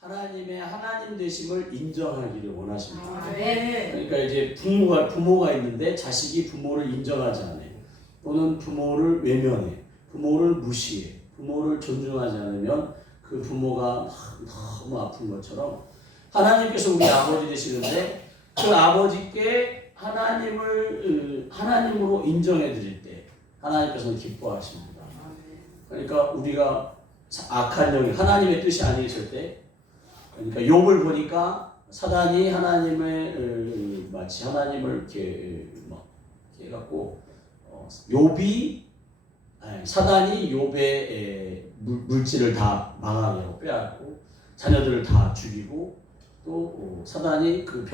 하나님의 하나님 되심을 인정하기를 원하십니다. 네. 그러니까 이제 부모가 있는데 자식이 부모를 인정하지 않아요. 또는 부모를 외면해, 부모를 무시해, 부모를 존중하지 않으면 그 부모가 너무 아픈 것처럼 하나님께서 우리 아버지 되시는데 그 아버지께 하나님으로 인정해 드릴 때 하나님께서는 기뻐하십니다. 그러니까 우리가 악한 영이 하나님의 뜻이 아니었을 때, 그러니까 욥을 보니까 사단이 하나님의 마치 하나님을 이렇게 막 해갖고 사단이 욥의 물질을 다 망하게 하고 빼앗고 자녀들을 다 죽이고 또 사단이 그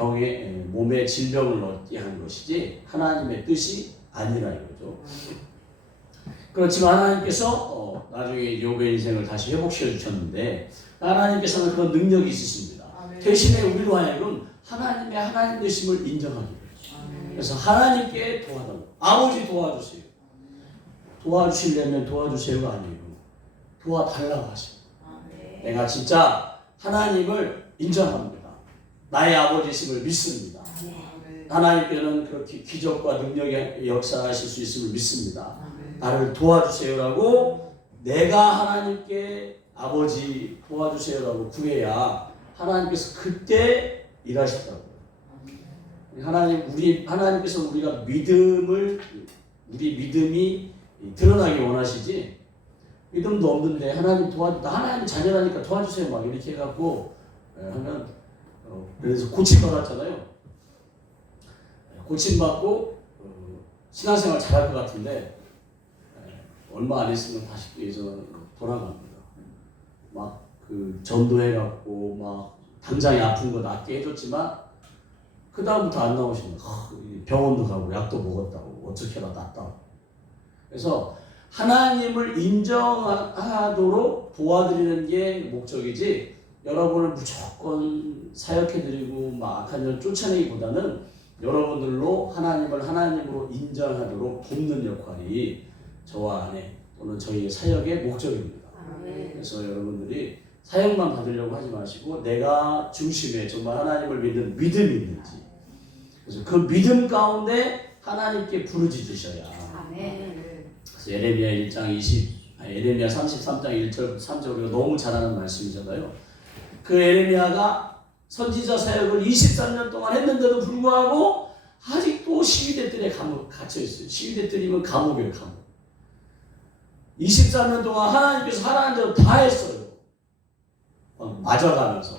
몸에 질병을 얻게 한 것이지 하나님의 뜻이 아니라 이거죠. 그렇지만 하나님께서 나중에 욥의 인생을 다시 회복시켜 주셨는데 하나님께서는 그런 능력이 있으십니다. 대신에 우리로 하여금 하나님의 하나님 되심을 인정하기로 했죠. 그래서 하나님께 도와달라고. 아버지 도와주세요. 도와주시려면 도와주세요가 아니에요. 도와달라고 하세요. 내가 진짜 하나님을 인정합니다. 나의 아버지심을 믿습니다. 하나님께는 그렇게 기적과 능력의 역사하실 수 있음을 믿습니다. 나를 도와주세요라고 내가 하나님께 아버지 도와주세요라고 구해야 하나님께서 그때 일하시더라고요. 하나님께서 우리가 우리 믿음이 드러나기 원하시지, 믿음도 없는데 하나님 자녀라니까 도와주세요 막 이렇게 해갖고 하면 그래서 고침받았잖아요. 고침받고 신앙생활 잘할 것 같은데 얼마 안 있으면 다시 예전 돌아갑니다. 막 전도해갖고 막 당장에 아픈 거 낫게 해줬지만 그 다음부터 안 나오시면 병원도 가고 약도 먹었다고 어떻게 해라 낫다고. 그래서 하나님을 인정하도록 도와드리는 게 목적이지 여러분을 무조건 사역해드리고 막 악한 일 쫓아내기보다는 여러분들로 하나님을 하나님으로 인정하도록 돕는 역할이 저와 아내 또는 저희의 사역의 목적입니다. 그래서 여러분들이 사역만 받으려고 하지 마시고 내가 중심에 정말 하나님을 믿는 믿음이 있는지, 그래서 그 믿음 가운데 하나님께 부르짖으셔야. 그래서 에레미야 33장 1절 3절 우리가 너무 잘 아는 말씀이잖아요. 그 에레미야가 선지자 사역을 23년 동안 했는데도 불구하고 아직도 시위대 뜰에 갇혀 있어요. 시위대 뜰이면 감옥이에요, 감옥. 24년 동안 하나님께서 하라는 대로 다 했어요. 맞아가면서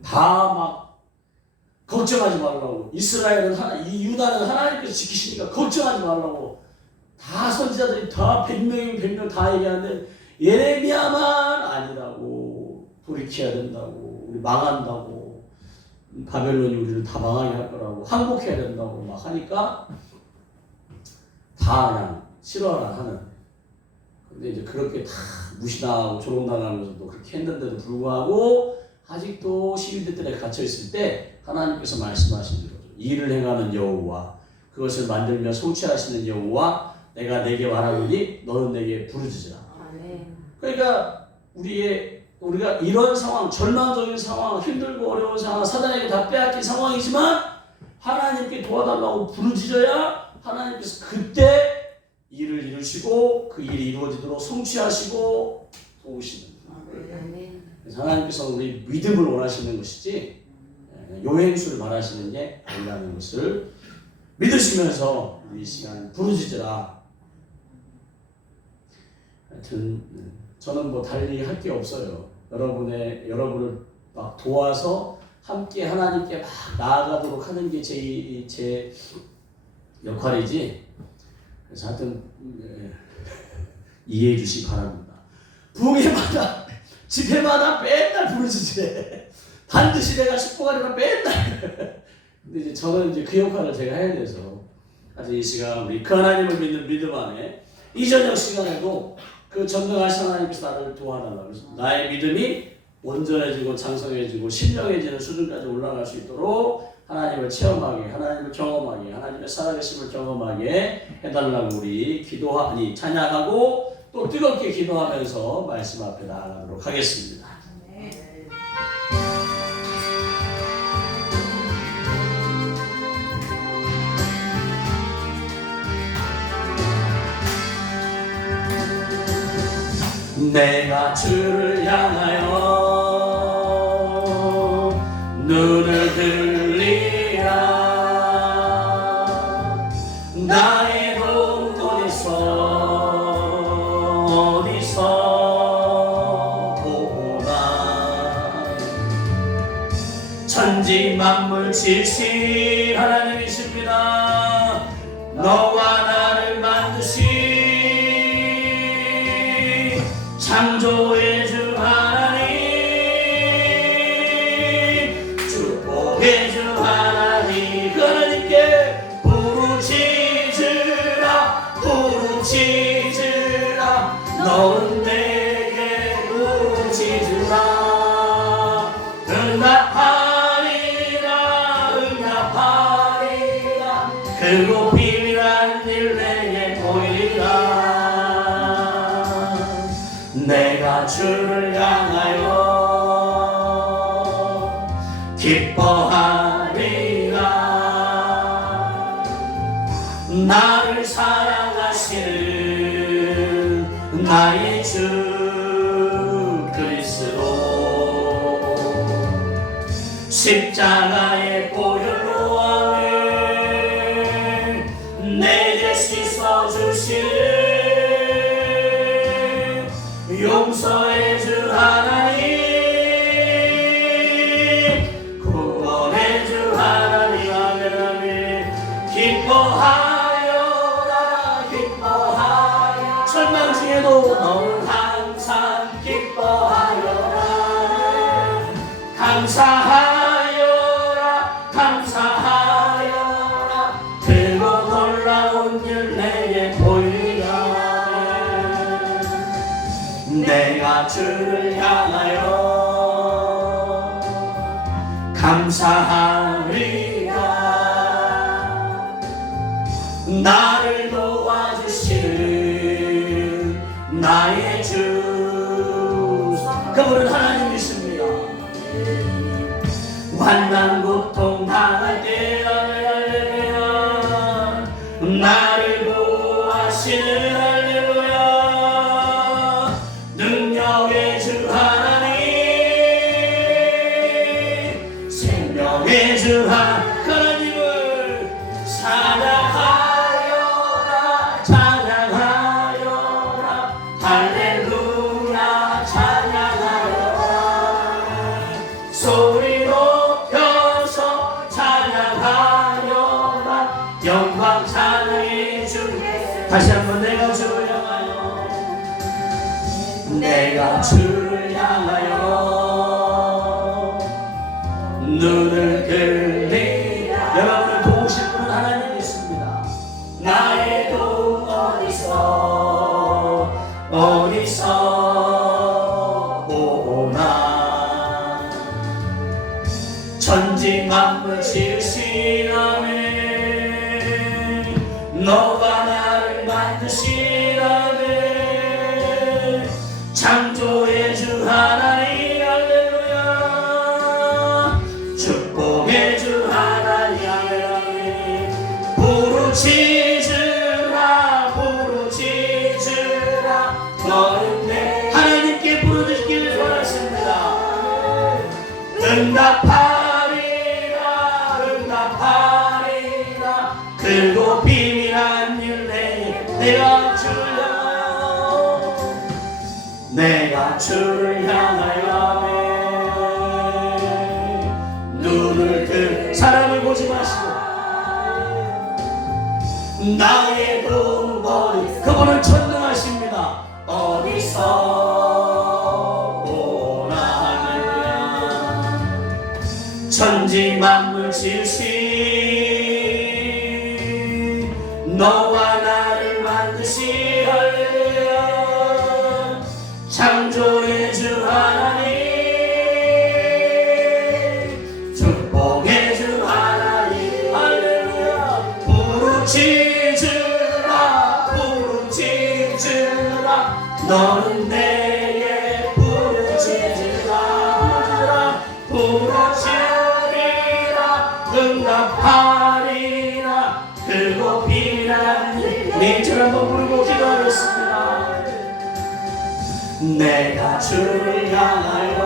다 막 걱정하지 말라고, 유다는 하나님께서 지키시니까 걱정하지 말라고 다 선지자들이 다 100명이면 100명 다 얘기하는데 예레미야만 아니라고, 돌이켜야 된다고, 우리 망한다고, 바벨론이 우리를 다 망하게 할 거라고, 항복해야 된다고 막 하니까 다 그냥 싫어라 하는. 근데 이제 그렇게 다 무시당하고 조롱당하면서도 그렇게 했는데도 불구하고 아직도 시위대들에 갇혀 있을 때 하나님께서 말씀하신 대로 일을 행하는 여호와, 그것을 만들며 성취하시는 여호와, 내가 내게 말하노니 너는 내게 부르짖으라. 그러니까 우리가 이런 상황, 절망적인 상황, 힘들고 어려운 상황, 사단에게 다 빼앗긴 상황이지만 하나님께 도와달라고 부르짖어야 하나님께서 그때 일을 이루시고 그 일이 이루어지도록 성취하시고 도우시는. 그래서 하나님께서 우리 믿음을 원하시는 것이지 요행수를 바라시는 게 아니라는 것을 믿으시면서 우리 이 시간 부르짖으라. 하여튼 저는 뭐 달리 할 게 없어요. 여러분을 막 도와서 함께 하나님께 막 나아가도록 하는 게 제 역할이지. 그래서 하여튼 이해해 주시기 바랍니다. 부흥회마다 집회마다 맨날 부르짖으래. 반드시 내가 축복하리라 맨날. 근데 이제 저는 이제 그 역할을 제가 해야 돼서 아주 이 시간 우리 그 하나님을 믿는 믿음 안에 이 저녁 시간에도 그 전능하신 하나님께서 나를 도와달라고 해서 나의 믿음이 온전해지고 장성해지고 신령해지는 수준까지 올라갈 수 있도록 하나님을 체험하게, 하나님을 경험하게, 하나님의 살아계심을 경험하게 해달라고 우리 찬양하고 또 뜨겁게 기도하면서 말씀 앞에 나아가도록 하겠습니다. 내가 주를 향하여 눈을 들리라. 나의 도움 어디서 오나. 천지 만물 지으신 하나님이십니다. 너와 나를 만드신 창조의 주 하나님, 축복의 주 하나님, 그 하나님께 부르짖으라 너는 내게 부르짖으라. 응답하리라 그곳 비밀한 일 내게 보이리라. 내가 주를 향하여 기뻐하리라. 나를 사랑하시는 나의 주 그리스도, 십자가의 보혈로 하늘 내게 씻어주시는 용서의 주 하나님, 구원의 주 하나님. 아멘 아멘. 기뻐하여라 절망 중에도 너는 항상 기뻐하여라. 감사하여라 그리고 놀라운 일 내게 보이리라. 내가 주를 향하여 감사하리라. 나를 도와주시는 나의 주, 그분은 하나님이십니다. 환난 고통 당할 때 할렐루야 나를 보호하시는 할렐루야 능력의 주 하나님, 생명의 주 하나님을 찬양하여라 할렐루야 찬양하여라. 소리 높여서 찬양하여라 영광 찬양의 주. 다시 한번 내가 주를 향하여, 내가 주를 향하여 눈을 들리라. 여러분을 도우실 분은 하나님이 있습니다. 나의 도움 어디서 오나. 천지 만물 지으신 하나님, 너가 나를 만드신 하나님, 창조의 주 하나님 할렐루야 축복의 주 하나님 할렐루야. 부르짖으라 너는 내 하나님께 부르짖기를 원하십니다. 응답하리라 그리고 비밀한 일 내가 주를 향하여, 내가 주를 향하여 눈을 들 사람을 보지 마시고 나의 도움 그분은 전능하십니다. 어디서 오나 할렐루야. 천지 만물 지으신 너와 나를 만드신 할렐루야 창조의 주 하나님, 축복의 주 하나님 할렐루야. 부르짖으라 너는 내게 부르짖으라 응답하리라 그리고 비밀한 네 줄 한번 부르고 기도하겠습니다. 내가 주를 향하여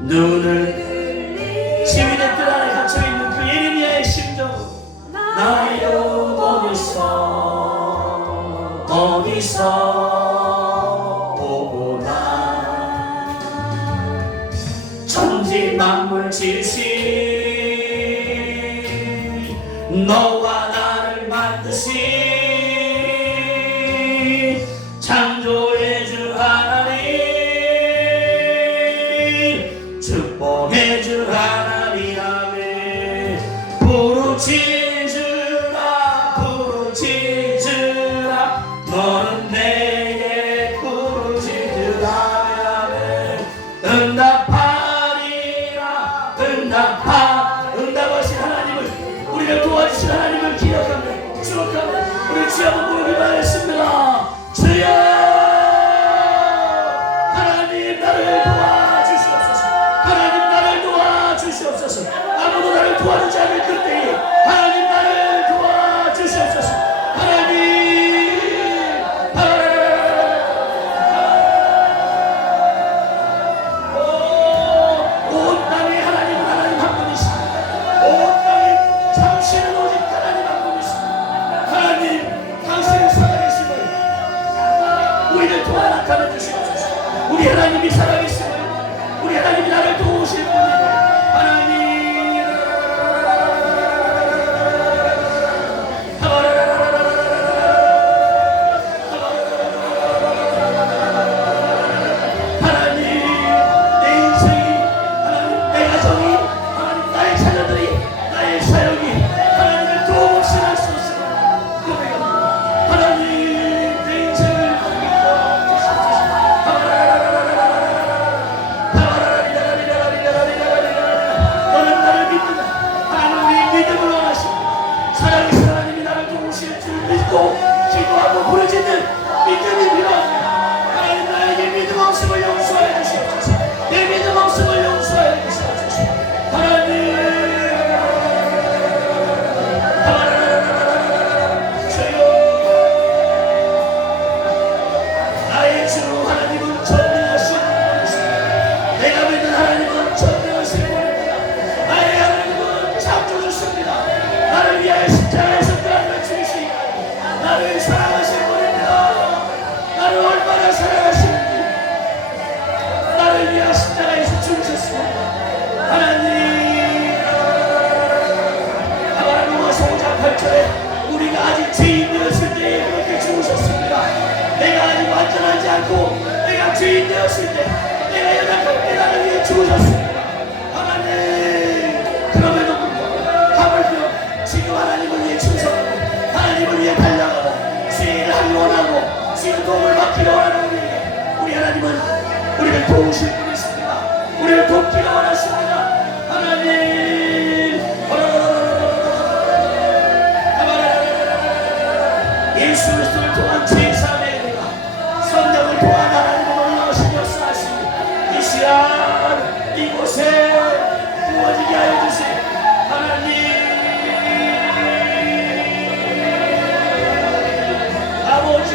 눈을 지휘대 뜰 안에 갇혀있는 그 예레미야의 심정 나여 어디서 오나 천지 만물 지으신 너와 나를 만드신 창조의 주 하나님 축복의 주 하나님 아멘 부르짖으라 너는 내게 부르짖으라 아멘 응답하신 하나님을 우리를 도와주신 하나님을 기억하며 추억하며 우리 주 한번 부르기 바랬습니다. 주여 하나님 나를 도와주시옵소서. 하나님 나를 도와주시옵소서. 아무도 나를 도와주지 않을 그때에 하나님 나를 도와주시옵소서. 하나님 온 땅에 하나님은 하나님 한 분이십니다. 온 땅에 당신은 오직 하나님 한 분이십니다. 하나님 당신의 살아계심을 우리를 도와 나타내 주시옵소서. 우리 하나님이 살아계심을 우리 하나님이 나를 도우실 분이고 하나님 기도하고 부르짖는 믿음이 필요합니다. 하나님 나에게 믿음 없음을 용서해 주시옵소서. 내 믿음 없음을 용서해 주시옵소서. 하나님 주여 나의 주 하나님은 전능하신 분이십니다. 내가 믿는 하나님은 전능하신 분입니다. 나의 하나님은 창조주십니다. 나를 위하여 십자가에서 나를 사랑하신 분입니다. 나를 얼마나 사랑하시는지 나를 위하여 십자가에서 죽으셨습니다. 하나님 하나님께서 5장 8절에 우리가 아직 죄인되었을 때에 그렇게 죽으셨습니다. 내가 아직 완전하지 않고 내가 죄인되었을 때 내가 연약할 때 나를 위해 죽으셨습니다. 하나님 그럼에도 불구하고 하물며 지금 하나님을 위해 충성하고 하나님을 위해 달려가고 주의를 하기 원하고 주의 도움을 받기를 원하는 우리 하나님은 우리를 도우실 분이십니다. 우리를 돕기를 원하십니다. 하나님 예수 그리스도를 통한 제3의 은혜가 성령을 통한 하나님의 놀라우신 역사하시니 이 시간 이곳에 부어지게 하여 주세요. 하나님 아버지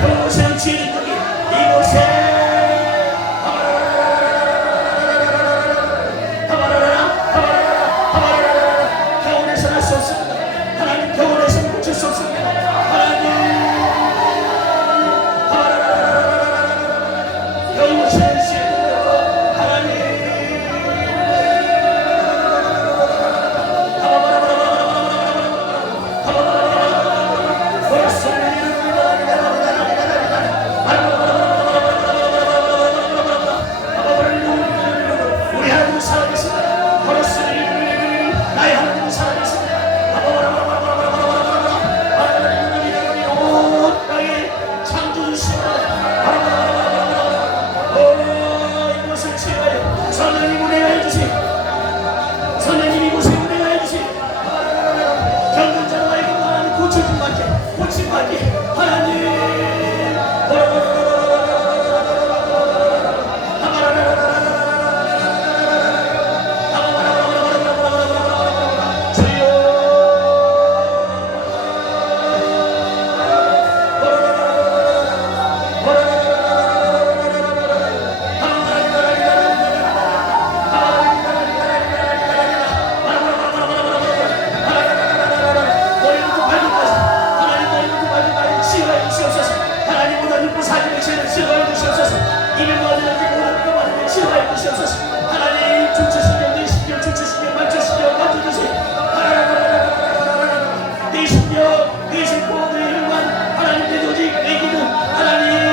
그곳에 치는 적이 이곳에 겨울에서는 할 수 없습니다. 하나님 겨울에서는 고칠 수 없습니다. 하나님 겨울에서는 하나님 주치시며 내 심령 주치시며 만져시며 만져주세요. 내 심령 내 심고 내 혈관 하나님 내 조직 내 기능 하나님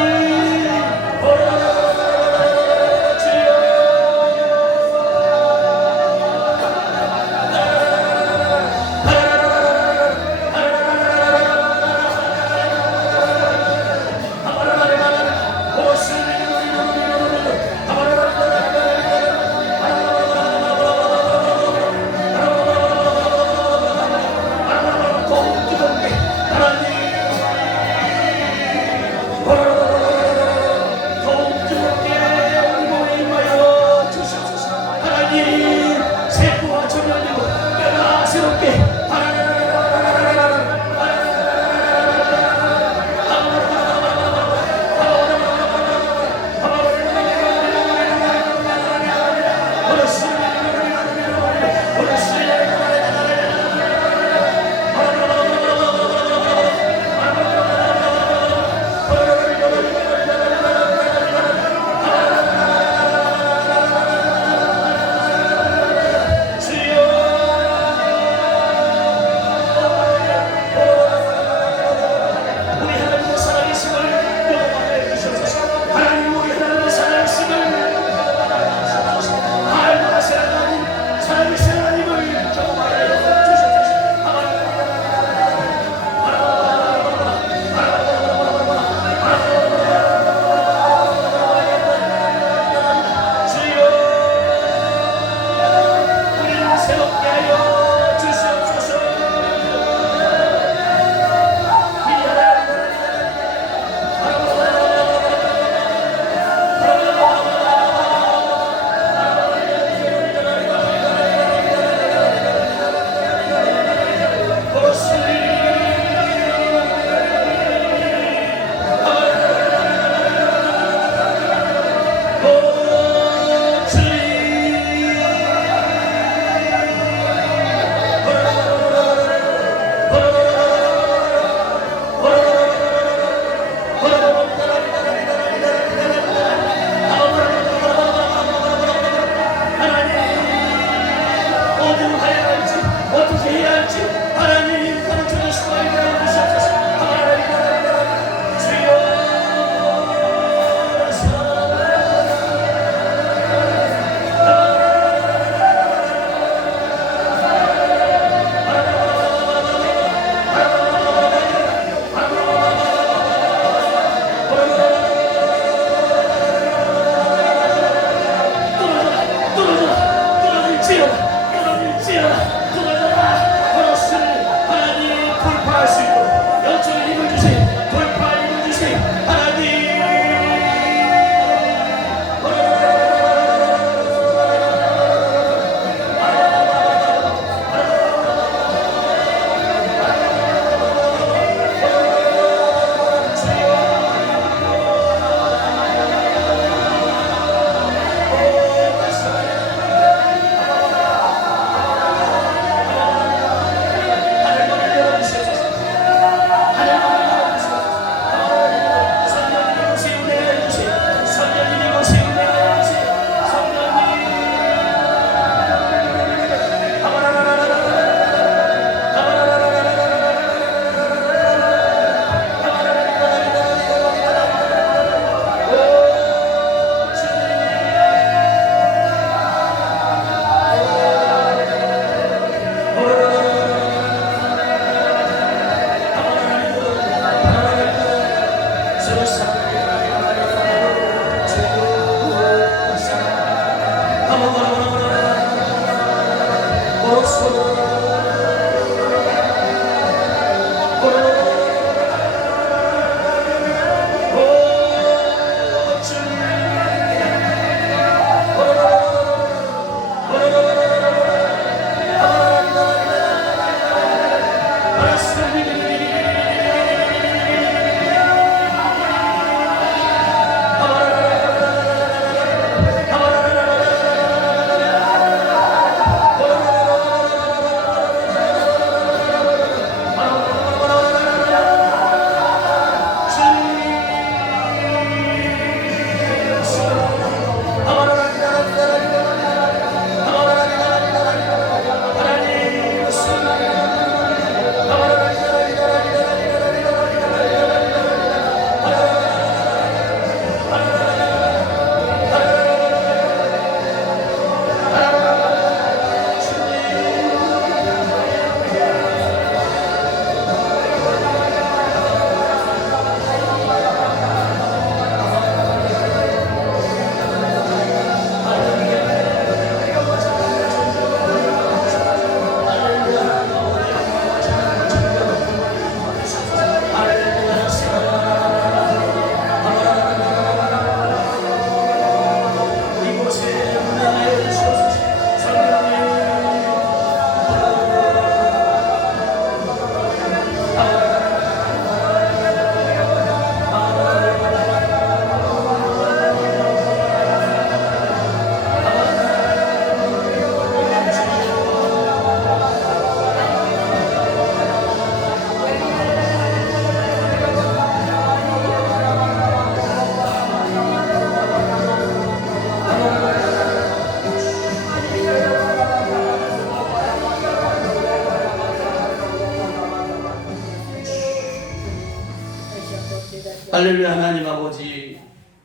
할렐루야. 하나님 아버지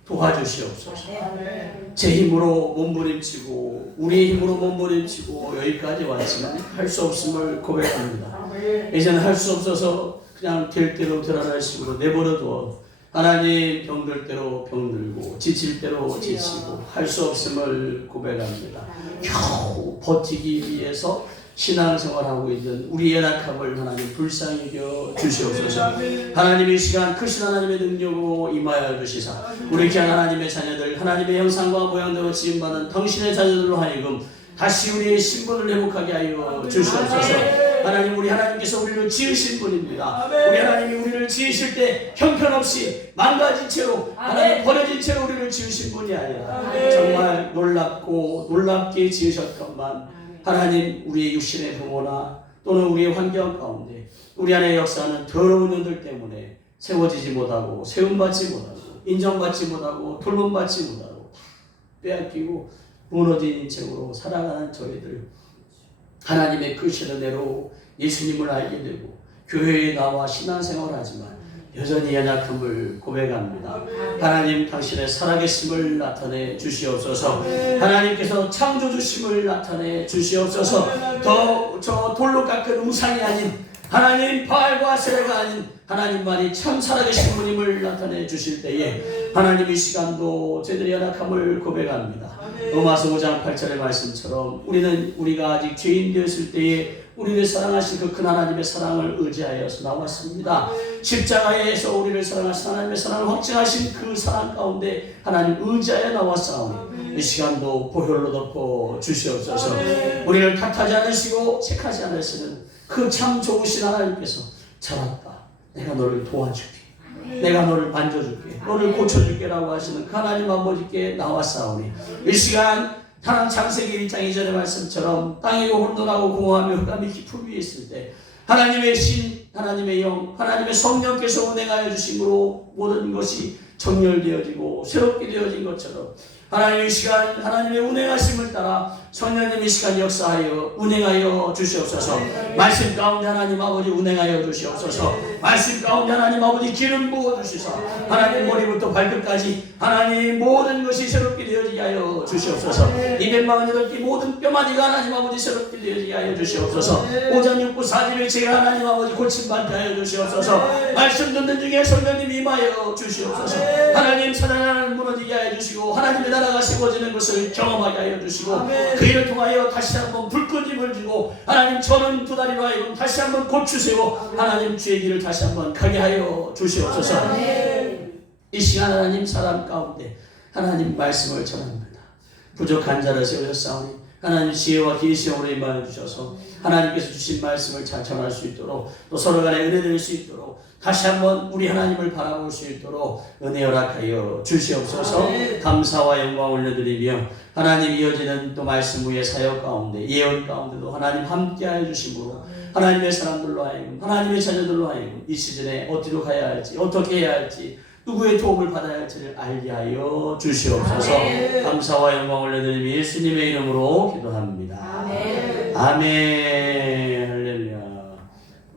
도와주시옵소서. 제 힘으로 몸부림치고 우리의 힘으로 몸부림치고 여기까지 왔지만 할 수 없음을 고백합니다. 이제는 할 수 없어서 그냥 될 대로 되라는 식으로 내버려두어 하나님 병들 대로 병들고 지칠 대로 지치고 할 수 없음을 고백합니다. 겨우 버티기 위해서 신앙생활하고 있는 우리 연약함을 하나님 불쌍히 여겨 주시옵소서. 하나님 이 시간 크신 하나님의 능력으로 임하여 주시사 우리 귀한 하나님의 자녀들 하나님의 형상과 모양대로 지음받은 당신의 자녀들로 하여금 다시 우리의 신분을 회복하게 하여 주시옵소서. 하나님 우리 하나님께서 우리를 지으신 분입니다. 우리 하나님이 우리를 지으실 때 형편없이 망가진 채로 하나님 버려진 채로 우리를 지으신 분이 아니라 정말 놀랍고 놀랍게 지으셨건만 하나님 우리의 육신의 부모나 또는 우리의 환경 가운데 우리 안에 역사하는 더러운 년들 때문에 세워지지 못하고 세움받지 못하고 인정받지 못하고 돌봄받지 못하고 빼앗기고 무너진 인생으로 살아가는 저희들 하나님의 크신 은혜로 예수님을 알게 되고 교회에 나와 신앙생활하지만 여전히 연약함을 고백합니다. 하나님 당신의 살아계심을 나타내 주시옵소서. 하나님께서 창조주심을 나타내 주시옵소서. 저 돌로 깎은 우상이 아닌 하나님 바알과 아세라가 아닌 하나님만이 참 살아계신 분임을 나타내 주실 때에 하나님 이 시간도 저희들의 연약함을 고백합니다. 로마서 5장 8절의 말씀처럼 우리가 아직 죄인 되었을 때에 우리를 사랑하신 그 큰 하나님의 사랑을 의지하여서 나왔습니다. 십자가에서 우리를 사랑하신 하나님의 사랑을 확증하신 그 사랑 가운데 하나님 의지하여 나왔사오니 이 시간도 보혈로 덮어 주시옵소서. 우리를 탓하지 않으시고 책하지 않으시는 그 참 좋으신 하나님께서 잘했다. 내가 너를 도와줄게. 내가 너를 만져줄게. 너를 고쳐줄게 라고 하시는 그 하나님 아버지께 나왔사오니 이 시간 하나님 창세기 1장 2절의 말씀처럼 땅이 혼돈하고 공허하며 흑암이 깊음 위에 있을 때 하나님의 신, 하나님의 영, 하나님의 성령께서 운행하여 주심으로 모든 것이 정렬되어지고 새롭게 되어진 것처럼 하나님 이 시간 하나님의 운행하심을 따라 성령님 이 시간 역사하여 운행하여 주시옵소서. 말씀 가운데 하나님 아버지 운행하여 주시옵소서. 말씀 가운데 하나님 아버지 기름 부어 주시사 하나님 머리부터 발끝까지 하나님 모든 것이 새롭게 되어지게 하여 주시옵소서. 208이 모든 뼈마디가 하나님 아버지 새롭게 되어지게 하여 주시옵소서. 오장육부 사지일체가 하나님 아버지 고침받게 하여 주시옵소서. 말씀 듣는 중에 성령님 임하여 주시옵소서. 하나님 사단을 무너지게 하여 주시고 하나님의 나라가 세워지는 것을 경험하게 하여 주시고 그 일을 통하여 다시 한번 불끈힘을 주고 하나님 저는 두 다리로 하여금 다시 한번 고추세워 하나님 주의 길을 다시 한번 가게 하여 주시옵소서. 이 시간 하나님 사람 가운데 하나님 말씀을 전합니다. 부족한 자를 세우셨사오니 하나님 지혜와 계시형으로 임하여 주셔서 하나님께서 주신 말씀을 잘 전할 수 있도록 또 서로 간에 은혜 될 수 있도록 다시 한번 우리 하나님을 바라볼 수 있도록 은혜 허락하여 주시옵소서. 감사와 영광 올려드리며 하나님 이어지는 또 말씀 후의 사역 가운데 예언 가운데도 하나님 함께하여 주심으로 하나님의 사람들로 하여금 하나님의 자녀들로 하여금 이 시즌에 어디로 가야 할지 어떻게 해야 할지 누구의 도움을 받아야 할지를 알게 하여 주시옵소서. 감사와 영광 올려드리며 예수님의 이름으로 기도합니다. 아멘. 할렐루야.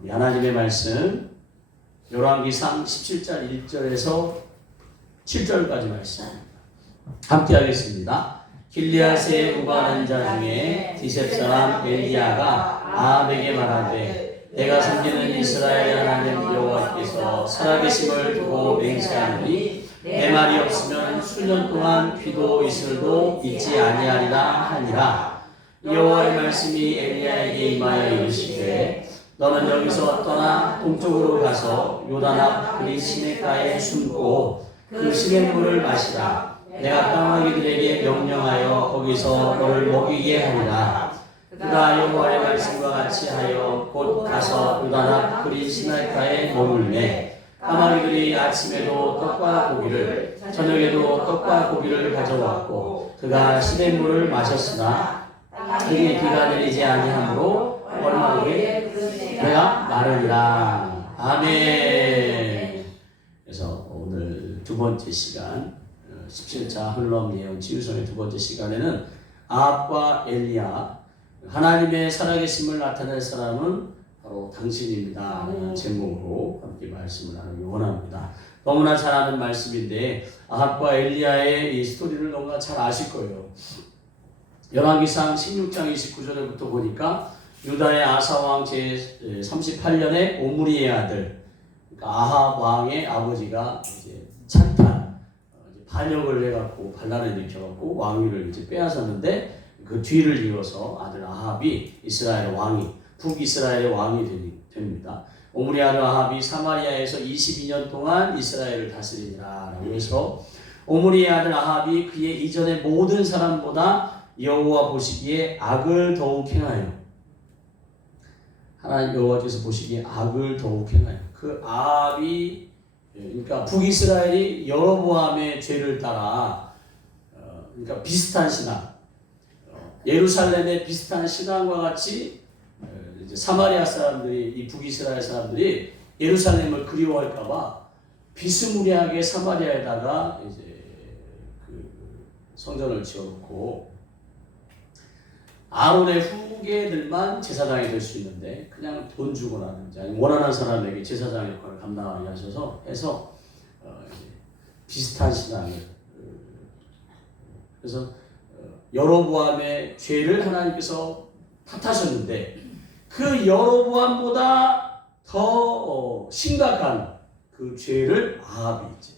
우리 하나님의 말씀 열왕기상 17장 1절에서 7절까지 말씀 함께 하겠습니다. 길리앗에 우반한 자 중에 디셉 사람 엘리야가 아합에게 말하되 내가 섬기는 이스라엘의 하나님 여호와께서 살아계심을 두고 맹세하노니 내 말이 없으면 수년 동안 비도 이슬도 있지 아니하리라 하니라. 여호와의 말씀이 엘리야에게 임하여 이르시되 너는 여기서 떠나 동쪽으로 가서 요단 앞 그리 시냇가에 숨고 그 시냇물을 마시라. 내가 까마귀들에게 명령하여 거기서 너를 먹이게 하리라. 그가 여호와의 말씀과 같이 하여 곧 가서 요단 앞 그리 시냇가에 머물매 까마귀들이 아침에도 떡과 고기를 저녁에도 떡과 고기를 가져왔고 그가 시냇물을 마셨으나 그게 비가 내리지 아니하므로 얼마나 내가 마르리라. 아멘. 그래서 오늘 두 번째 시간 17차 흘럼 예언 치유성의 두 번째 시간에는 아합과 엘리야 하나님의 살아계심을 나타낼 사람은 바로 당신입니다 라는 제목으로 함께 말씀을 나누기 원합니다. 너무나 잘 아는 말씀인데 아합과 엘리야의 이 스토리를 너무나 잘 아실 거예요. 열왕기상 16장 29절부터 보니까 유다의 아사왕 제38년에 오므리의 아들 그러니까 아합 왕의 아버지가 이제 찬탄 반역을 해갖고 반란을 일으켜갖고 왕위를 이제 빼앗았는데 그 뒤를 이어서 아들 아합이 이스라엘 왕이 북이스라엘의 왕이 됩니다. 오므리 아들 아합이 사마리아에서 22년 동안 이스라엘을 다스리니라라고 해서 오므리의 아들 아합이 그의 이전의 모든 사람보다 여호와 보시기에 악을 더욱 행하여 하나님 여호와께서 보시기에 악을 더욱 행하여 그 아합이 그러니까 북이스라엘이 여로보암의 죄를 따라 그러니까 비슷한 신앙 예루살렘의 비슷한 신앙과 같이 이제 사마리아 사람들이 이 북이스라엘 사람들이 예루살렘을 그리워할까봐 비스무리하게 사마리아에다가 이제 그 성전을 지어놓고 아론의 후계들만 제사장이 될 수 있는데 그냥 돈 주고라든지 아니면 원하는 사람에게 제사장 역할을 감당하게 하셔서 해서 비슷한 신앙을 그래서 여로보암의 죄를 하나님께서 탓하셨는데 그 여로보암보다 더 심각한 그 죄를 아합이 있지.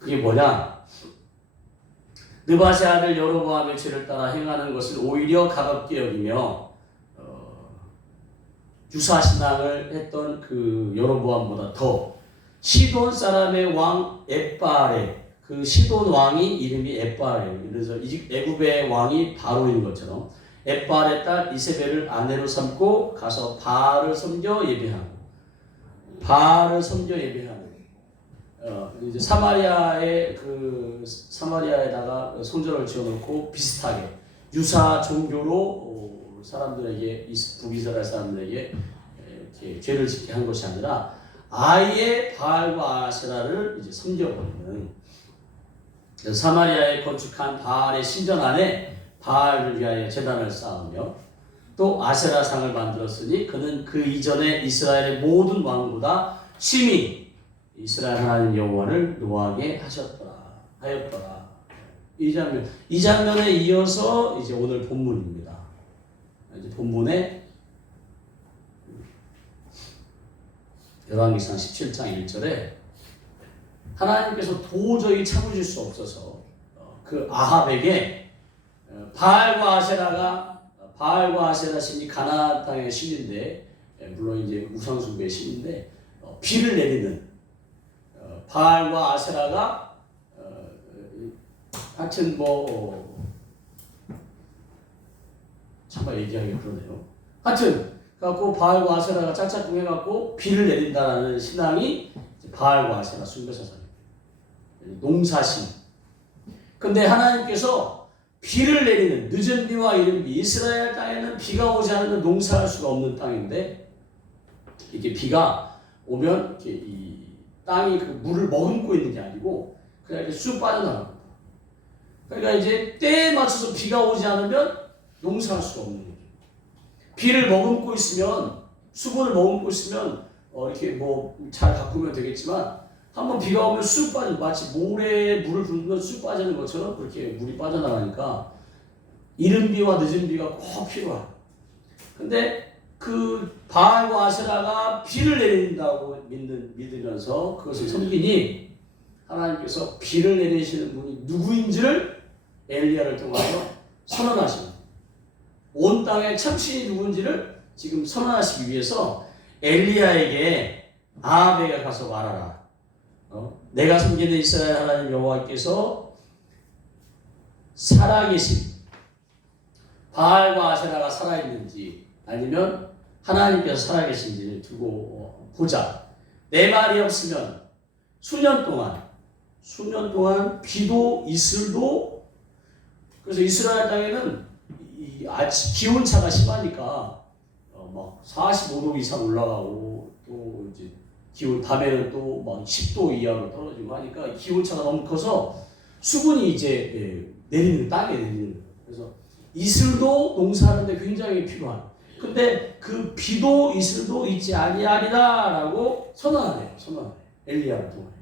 그게 뭐냐? 느바세 아들 여로보암의 죄를 따라 행하는 것을 오히려 가볍게 여기며 유사신앙을 했던 그 여로보암보다 더 시돈 사람의 왕 엣바알의 그 시돈 왕이 이름이 엣바알이에요. 그래서 애굽의 왕이 바로인 것처럼 엣바알의 딸 이세벨을 아내로 삼고 가서 바알을 섬겨 예배하고 이제 사마리아에다가 성전을 지어놓고 비슷하게 유사 종교로 사람들에게 북이스라엘 사람들에게 이렇게 죄를 짓게 한 것이 아니라 아예 바알과 아세라를 이제 섬겨버리는 사마리아에 건축한 바알의 신전 안에 바알을 위하여 제단을 쌓으며 또 아세라상을 만들었으니 그는 그 이전에 이스라엘의 모든 왕보다 심히 이스라엘 하나님 여호와를 노하게 하였더라. 이 장면에 이어서 이제 오늘 본문입니다. 이제 본문에 열왕기상 17장 1절에 하나님께서 도저히 참으실 수 없어서 그 아합에게 바알과 아세라 신이 가나안 땅의 신인데, 물론 이제 우상숭배의 신인데 비를 내리는 바알과 아세라가 하여튼 참아 얘기하기 그러네요. 하여튼 갖고 바알과 아세라가 짝짝꿍 해갖고 비를 내린다라는 신앙이 바알과 아세라 숭배사상입니다. 농사신. 근데 하나님께서 비를 내리는 늦은 비와 이른 비, 이스라엘 땅에는 비가 오지 않으면 농사할 수가 없는 땅인데 이게 비가 오면 이렇게 이 땅이 그 물을 머금고 있는 게 아니고 그냥 이렇게 쑥 빠져나갑니다. 그러니까 이제 때에 맞춰서 비가 오지 않으면 농사할 수가 없는 거죠. 비를 머금고 있으면, 수분을 머금고 있으면 이렇게 잘 가꾸면 되겠지만 한번 비가 오면 쑥 빠져, 마치 모래에 물을 붓는 쑥 빠지는 것처럼 그렇게 물이 빠져나가니까 이른 비와 늦은 비가 꼭 필요하다. 근데 그 바알과 아세라가 비를 내린다고 믿으면서 그것을 섬기니 하나님께서 비를 내리시는 분이 누구인지를 엘리야를 통하여 선언하십니다. 온 땅의 참신이 누군지를 지금 선언하시기 위해서 엘리야에게 아합에게 가서 말하라. 내가 섬기는 이스라엘 하나님 여호와께서 살아계신 바알과 아세라가 살아있는지 아니면 하나님께서 살아계신지를 두고 보자. 내 말이 없으면 수년 동안 비도 이슬도, 그래서 이스라엘 땅에는 기온차가 심하니까 막 45도 이상 올라가고 또 이제 기온 밤에는 또 막 10도 이하로 떨어지고 하니까 기온차가 너무 커서 수분이 이제 내리는 땅에 내리는 거예요. 그래서 이슬도 농사하는데 굉장히 필요한. 근데 그 비도 이슬도 있지 아니하리라라고 선언하네요. 엘리야를 통하여.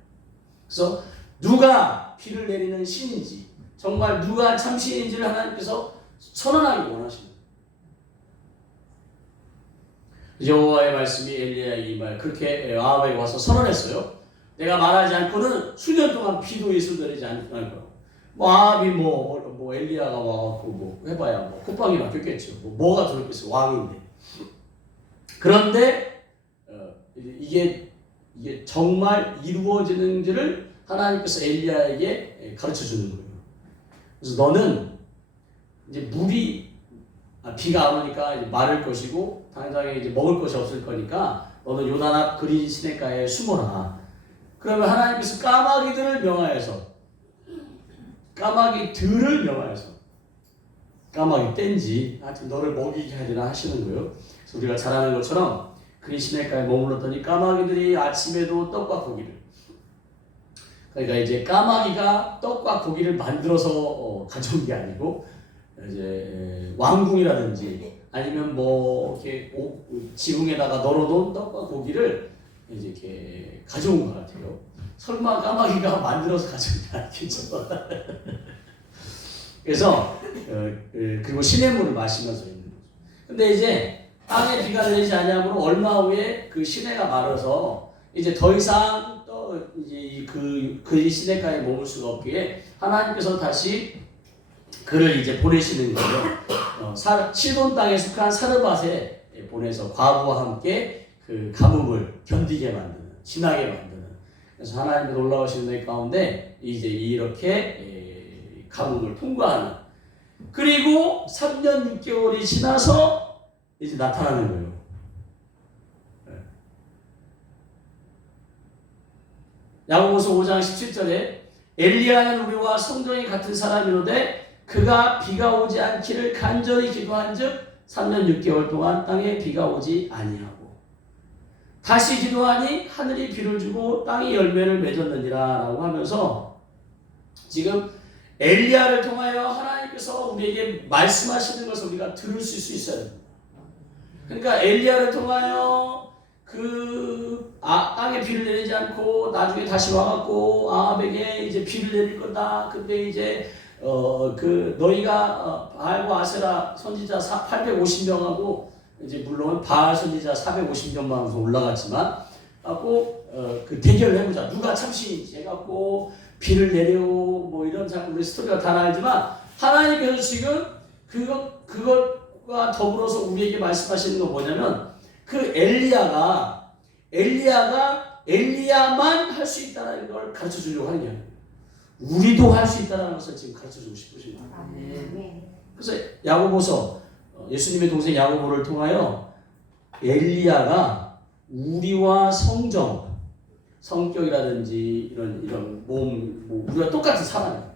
그래서 누가 비를 내리는 신인지, 정말 누가 참 신인지를 하나님께서 선언하기 원하십니다. 여호와의 말씀이 엘리야에게 이 말 그렇게 아합에게 와서 선언했어요. 내가 말하지 않고는 수년 동안 비도 이슬도 내리지 않을 거라고. 아합이 엘리야가 와갖고 해봐야 콧방이 막혔겠죠. 뭐가 들었겠어, 왕인데. 그런데 이게 정말 이루어지는지를 하나님께서 엘리야에게 가르쳐 주는 거예요. 그래서 너는 이제 비가 안 오니까 이제 마를 것이고 당장에 이제 먹을 것이 없을 거니까 너는 요단 앞 그린 시냇가에 숨어라. 그러면 하나님께서 까마귀들을 명하여서 까마귀 땐지 하여튼 너를 먹이게 하리라 하시는 거예요. 그래서 우리가 잘 아는 것처럼 그린 시냇가에 머물렀더니 까마귀들이 아침에도 떡과 고기를, 그러니까 이제 까마귀가 떡과 고기를 만들어서 가져온 게 아니고 이제 왕궁이라든지 아니면 이렇게 지붕에다가 널어놓은 떡과 고기를 이제 이렇게 가져온 것 같아요. 설마 까마귀가 만들어서 가져온 게 아니겠죠. 그래서 그리고 시냇물을 마시면서 있는 거죠. 근데 이제 땅에 비가 내리지 아니하므로 얼마 후에 그 시내가 마르서 이제 더 이상 이제 그 시냇가에 머물 수가 없기에 하나님께서 다시 그를 이제 보내시는 거예요. 시돈 땅에 속한 사르밧에 보내서 과부와 함께 그 가뭄을 견디게 만드는, 지나게 만드는. 그래서 하나님의 놀라우신 내 가운데 이제 이렇게 가뭄을 통과하는. 그리고 3년 6개월이 지나서 이제 나타나는 거예요. 야고보서 5장 17절에 엘리야는 우리와 성정이 같은 사람이로되 그가 비가 오지 않기를 간절히 기도한즉 3년 6개월 동안 땅에 비가 오지 아니하고 다시 기도하니 하늘이 비를 주고 땅이 열매를 맺었느니라 라고 하면서 지금 엘리야를 통하여 하나님께서 우리에게 말씀하시는 것을 우리가 들을 수 있어야 됩니다. 그러니까 엘리야를 통하여 땅에 비를 내리지 않고 나중에 다시 와갖고 아합에게 이제 비를 내릴 거다. 근데 이제 너희가 바알과 아세라 선지자 850명하고 이제 물론 바알 선지자 450명만 올라갔지만 그 대결을 해보자. 누가 참신인지 해갖고 비를 내려오 뭐 이런 우리 스토리가 다 알지만 하나님께서 지금 그것과 더불어서 우리에게 말씀하시는 건 뭐냐면 그 엘리야만 할 수 있다는 걸 가르쳐 주려고 하는 게 아니에요. 우리도 할 수 있다는 것을 지금 가르쳐 주고 싶으신 거예요. 그래서 야고보서 예수님의 동생 야고보를 통하여 엘리야가 우리와 성격이라든지 이런 몸, 우리가 똑같은 사람이에요.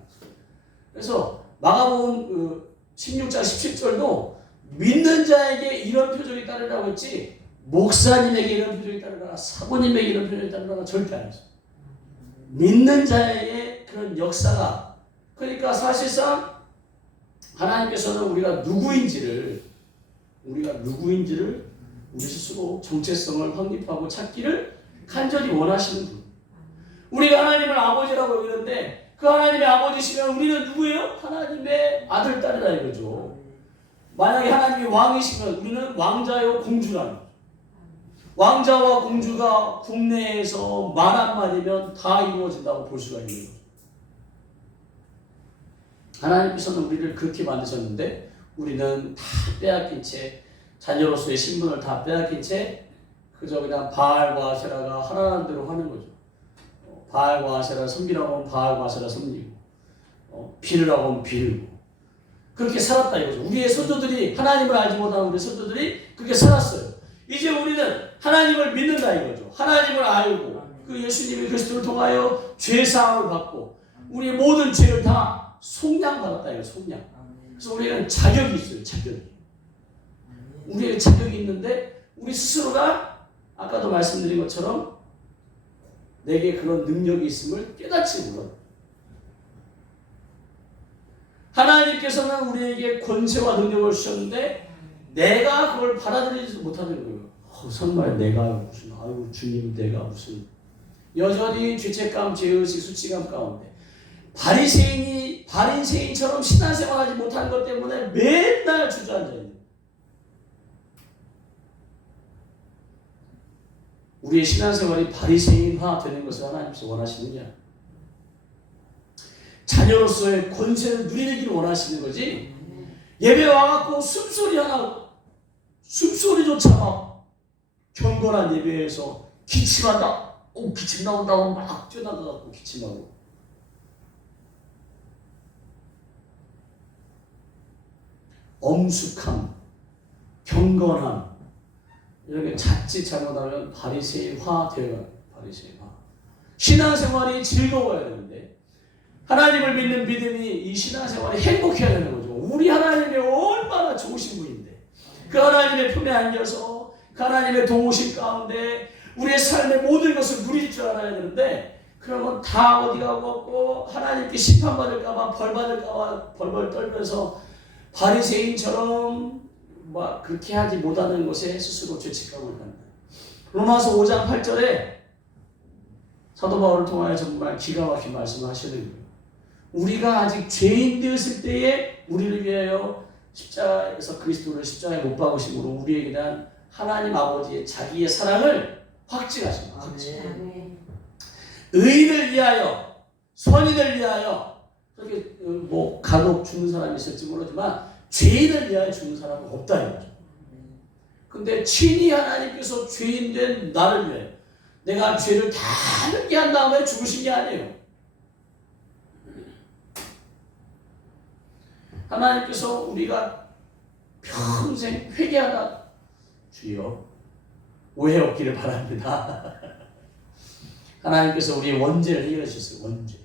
그래서 마가복음 16장 17절도 믿는 자에게 이런 표적이 따르라고 했지 목사님에게 이런 표적이 따르라, 사모님에게 이런 표적이 따르라고 절대 안 했어요. 믿는 자에게 그런 역사가, 그러니까 사실상 하나님께서는 우리가 누구인지를 우리 스스로 정체성을 확립하고 찾기를 간절히 원하시는 분. 우리가 하나님을 아버지라고 그러는데 그 하나님의 아버지시면 우리는 누구예요? 하나님의 아들, 딸이라 이거죠. 만약에 하나님이 왕이시면 우리는 왕자요 공주라는 거죠. 왕자와 공주가 국내에서 말 한마디면 다 이루어진다고 볼 수가 있는 거죠. 하나님께서는 우리를 그렇게 만드셨는데 우리는 다 빼앗긴 채, 자녀로서의 신분을 다 빼앗긴 채 그저 그냥 바알과 아세라가 하라는 대로 하는 거죠. 바알과 아세라 섬기라고 하면 바알과 아세라 섬기고, 빌으라고 하면 빌고, 그렇게 살았다 이거죠. 우리의 선조들이, 하나님을 알지 못하는 우리 선조들이 그렇게 살았어요. 이제 우리는 하나님을 믿는다 이거죠. 하나님을 알고 그 예수님이 그리스도를 통하여 죄사함을 받고 우리의 모든 죄를 다 속량받았다 이거, 속량. 그래서 우리는 자격이 있어요. 자격이. 우리의 자격이 있는데 우리 스스로가 아까도 말씀드린 것처럼 내게 그런 능력이 있음을 깨닫지 못해요. 하나님께서는 우리에게 권세와 능력을 주셨는데 내가 그걸 받아들이지 못하는 거예요. 정말 내가 무슨, 아유 주님 내가 무슨, 여전히 죄책감, 죄의식, 수치감 가운데 바리새인처럼 신앙생활하지 못한 것 때문에 맨날 주저앉아 있는. 우리의 신앙생활이 바리새인화 되는 것을 하나님께서 원하시느냐? 자녀로서의 권세를 누리길 원하시는 거지. 예배 와갖고 숨소리조차 막 경건한 예배에서 기침한다. 기침 나온다고 막 뛰어나가갖고 기침하고. 엄숙함, 경건함, 이렇게 자칫 잘못하면 바리새인화 되어요. 바리새인화. 신앙생활이 즐거워야 되는데 하나님을 믿는 믿음이 이 신앙생활이 행복해야 되는 거죠. 우리 하나님이 얼마나 좋으신 분인데 그 하나님의 품에 안겨서 그 하나님의 도우심 가운데 우리의 삶의 모든 것을 누릴 줄 알아야 되는데 그러면 다 어디 가고 없고 하나님께 심판받을까봐 벌받을까봐 벌벌 떨면서 바리새인처럼 막 그렇게 하지 못하는 것에 스스로 죄책감을 갖는다. 로마서 5장 8절에 사도 바울을 통하여 정말 기가 막힌 말씀을 하시는 거예요. 우리가 아직 죄인 되었을 때에 우리를 위하여 십자가에서 그리스도를 십자가에 못 박으심으로 우리에게 대한 하나님 아버지의 자기의 사랑을 확증하십니다. 의인을 위하여, 선인을 위하여, 그렇게 간혹 죽는 사람이 있을지 모르지만 죄인을 위하여 죽는 사람은 없다 이거죠. 근데 친히 하나님께서 죄인 된 나를 위해 내가 죄를 다 늙게 한 다음에 죽으신 게 아니에요. 하나님께서 우리가 평생 회개하다, 주여 오해 없기를 바랍니다. 하나님께서 우리의 원죄를 해결해 주셨어요. 원죄.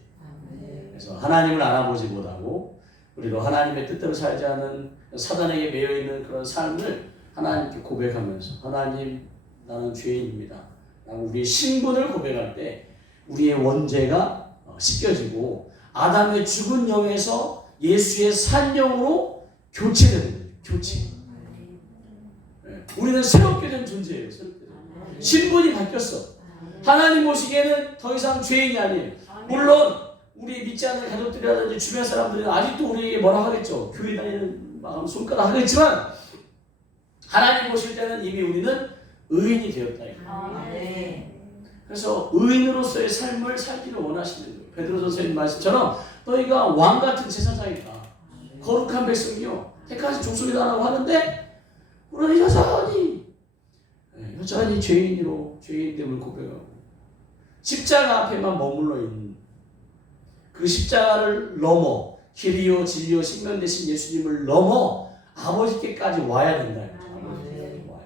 그래서 하나님을 알아보지 못하고 우리로 하나님의 뜻대로 살지 않은 사단에게 매여있는 그런 삶을 하나님께 고백하면서 하나님 나는 죄인입니다. 우리의 신분을 고백할 때 우리의 원죄가 씻겨지고 아담의 죽은 영에서 예수의 산 영으로 교체되는 거예요. 교체. 우리는 새롭게 된 존재예요. 새롭게 된. 신분이 바뀌었어. 하나님 보시기에는 더 이상 죄인이 아니에요. 물론 우리 믿지 않는 가족들이라든지 주변 사람들은 아직도 우리에게 뭐라 하겠죠. 교회 다니는 마음 손가락 하겠지만 하나님 보실 때는 이미 우리는 의인이 되었다. 그래서 의인으로서의 삶을 살기를 원하시는 거예요. 베드로전서의 말씀처럼 너희가 왕 같은 제사장이다. 거룩한 백성이요. 택하신 족속이다라고 하는데 우리는 여전히 죄인으로 죄인됨을 고백하고 십자가 앞에만 머물러 있는 그 십자가를 넘어 길이요 진리요 생명 되신 예수님을 넘어 아버지께까지 와야 된다. 아버지께까지 와야.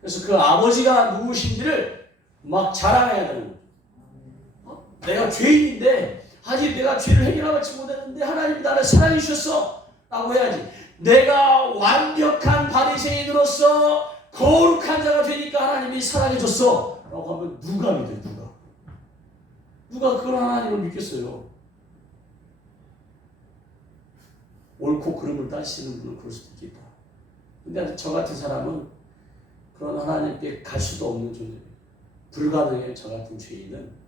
그래서 그 아버지가 누구신지를 막 자랑해야 되는 거예요. 내가 죄인인데 아직 내가 죄를 해결하지 못했는데 하나님이 나를 사랑해 주셨어 라고 해야지. 내가 완벽한 바리새인으로서 거룩한 자가 되니까 하나님이 사랑해 줬어 라고 하면 누가 믿어요? 누가 그런 하나님을 믿겠어요? 옳고 그름을 따지시는 분은 그럴 수도 있겠다. 근데 저 같은 사람은 그런 하나님께 갈 수도 없는 존재예요. 불가능해요. 저 같은 죄인은.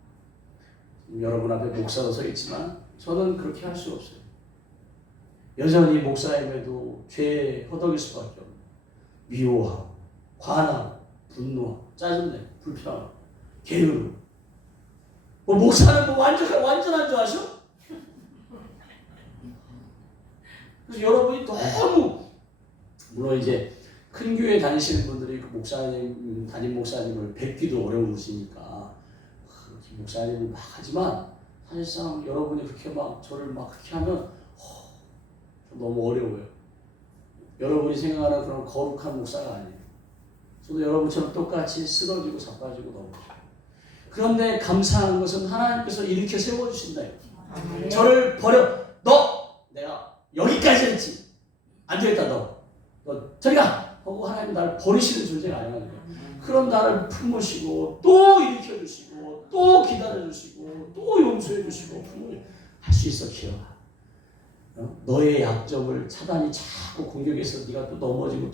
여러분 앞에 목사로 서 있지만 저는 그렇게 할 수 없어요. 여전히 목사임에도 죄에 허덕일 수밖에 없는 미워하고 화나고 분노하고 짜증내고 불평하고 게으르고 목사는 완전한 줄 아셔? 그래서 여러분이 너무 물론 이제 큰 교회 다니시는 분들이 그 목사님 담임 목사님을 뵙기도 어려우시니까 목사님을 막 하지만 사실상 여러분이 그렇게 막 저를 막 그렇게 하면 너무 어려워요. 여러분이 생각하는 그런 거룩한 목사가 아니에요. 저도 여러분처럼 똑같이 쓰러지고 자빠지고 넘어져요. 그런데 감사한 것은 하나님께서 이렇게 세워주신다. 저를 버려. 내가 여기까지 했지. 안 되겠다. 너 저리 가. 하고 하나님 나를 버리시는 존재가 아니라는 거예요. 그럼 나를 품으시고 또 일으켜주시고 또 기다려주시고 또 용서해주시고 할 수 있어. 기억하. 너의 약점을 사단이 자꾸 공격해서 네가 또 넘어지고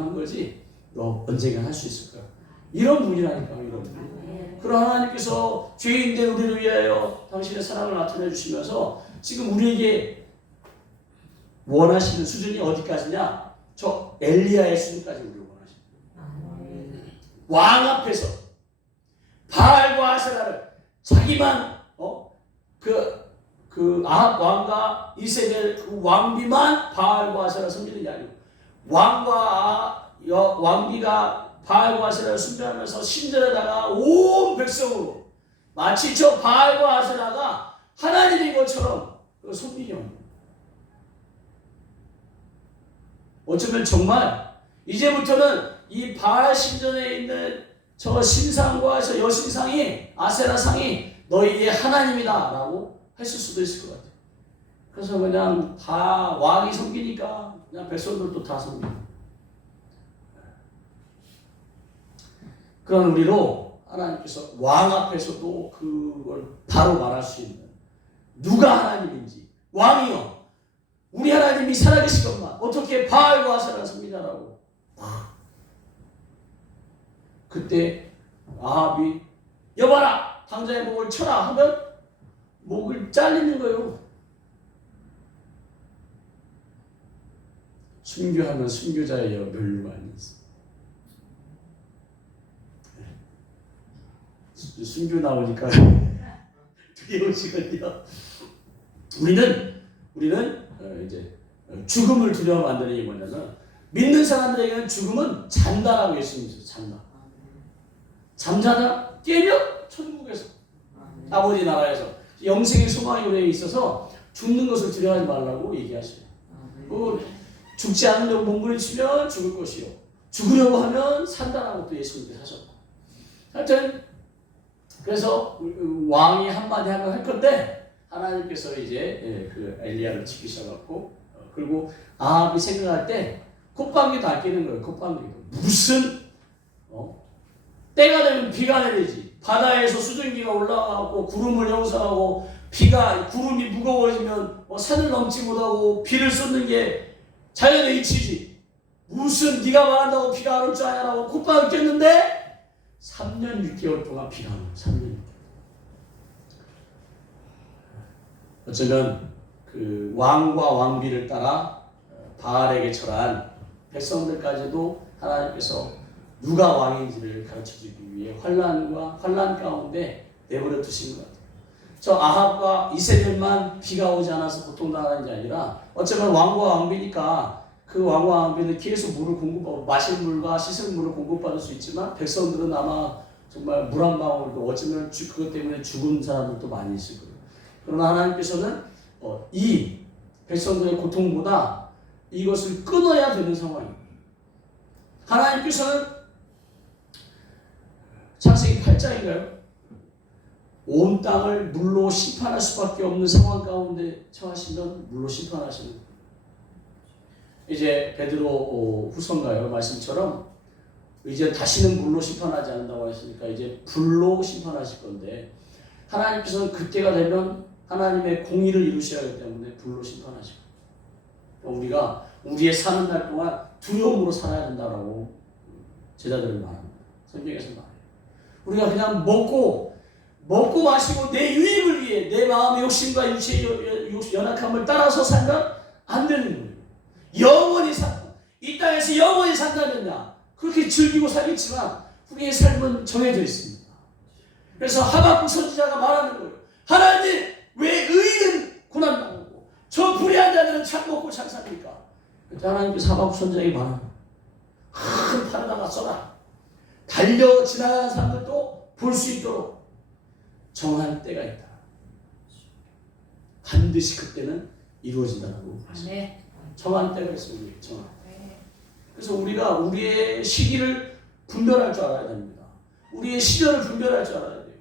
한 거지. 너 언젠가 할 수 있을 거야. 이런 분이라니까. 이런 분. 그런 하나님께서 죄인된 우리를 위하여 당신의 사랑을 나타내 주시면서 지금 우리에게 원하시는 수준이 어디까지냐? 저 엘리야의 수준까지 우리를 원하십니다. 왕 앞에서 바알과 아세라를 자기만 아합 왕과 이세벨 그 왕비만 바알과 아세라를 섬기는 게 아니고 왕비가 바알과 아세라를 숭배하면서 신전에다가 온 백성으로 마치 저 바알과 아세라가 하나님인 것처럼 섬기려 합니다. 어쩌면 정말 이제부터는 이 바알 신전에 있는 저 신상과 저 여신상이 아세라상이 너희의 하나님이다 라고 했을 수도 있을 것 같아요. 그래서 그냥 다 왕이 섬기니까 그냥 백성들도 다 섬깁니다. 그런 우리로 하나님께서 왕 앞에서도 그걸 바로 말할 수 있는 누가 하나님인지 왕이요 우리 하나님이 살아계시건만 어떻게 바알과 아세라를 섬기냐라고. 그때 아합이 여봐라 당장의 목을 쳐라 하면 목을 잘리는 거예요. 순교하면 순교자의 멸류관이 있어. 순교 나오니까 두려우시거든요. 우리는 이제 죽음을 두려워 만드는 게 뭐냐면 믿는 사람들에게는 죽음은 잔다라고 예수님께서 잔다. 잠자다 깨면 천국에서 아버지 나라에서 영생의 소망이 우리에게 있어서 죽는 것을 두려워하지 말라고 얘기하셔요. 죽지 않으려고 몸부림치면 죽을 것이요 죽으려고 하면 산다라고 또 예수님께서 하셨고 하여튼 그래서 왕이 한마디 하면 할 건데 하나님께서 이제 그 엘리야를 지키셔갖고 그리고 아합이 생각할 때 콧방귀도 안 끼는 거예요. 콧방귀도 무슨 때가 되면 비가 내리지 바다에서 수증기가 올라가고 구름을 형성하고 비가 구름이 무거워지면 산을 넘지 못하고 비를 쏟는 게 자연의 이치지. 무슨 네가 말한다고 비가 안 올 줄 아냐라고 콧방울 꼈는데 3년 6개월 동안 비가 안 와. 3년 6개월. 어쩌면 그 왕과 왕비를 따라 바알에게 절한 백성들까지도 하나님께서 누가 왕인지를 가르쳐주기 위해 환난 가운데 내버려 두신 것 같아요. 저 아합과 이세벨만 비가 오지 않아서 고통당하는 게 아니라 어쩌면 왕과 왕비니까 그 왕과 왕비는 계속 물을 공급하고 마실 물과 씻을 물을 공급받을 수 있지만 백성들은 아마 정말 물 한 방울도 어쩌면 그것 때문에 죽은 사람들도 많이 있을 거예요. 그러나 하나님께서는 이 백성들의 고통보다 이것을 끊어야 되는 상황입니다. 하나님께서는 창세기 8장인가요? 온 땅을 물로 심판할 수밖에 없는 상황 가운데 처하시면 물로 심판하시는 거예요. 이제 베드로 후서인가요? 말씀처럼 이제 다시는 물로 심판하지 않는다고 하시니까 이제 불로 심판하실 건데 하나님께서는 그때가 되면 하나님의 공의를 이루셔야 하기 때문에 불로 심판하시고 우리가 우리의 사는 날 동안 두려움으로 살아야 된다라고 제자들을 말합니다. 성경에서 말해요. 우리가 그냥 먹고 마시고 내 유익을 위해 내 마음의 욕심과 육체의 연약함을 따라서 살면 안 되는 거예요. 영원히 이 땅에서 영원히 산다면야 그렇게 즐기고 살겠지만 우리의 삶은 정해져 있습니다. 그래서 하박국 선지자가 말하는 거예요. 하나님 왜 의인은 고난당하고 저 불의한 자들은 참 먹고 잘 삽니까? 그때 하나님께서 하박국 선지자에게 말하는 거예요. 큰 팔에다가 써라. 달려 지나가는 사람들도 볼 수 있도록 정한 때가 있다. 반드시 그때는 이루어진다고 하십니다. 정한 때가 있습니다. 정한. 그래서 우리가 우리의 시기를 분별할 줄 알아야 됩니다. 우리의 시련을 분별할 줄 알아야 돼요.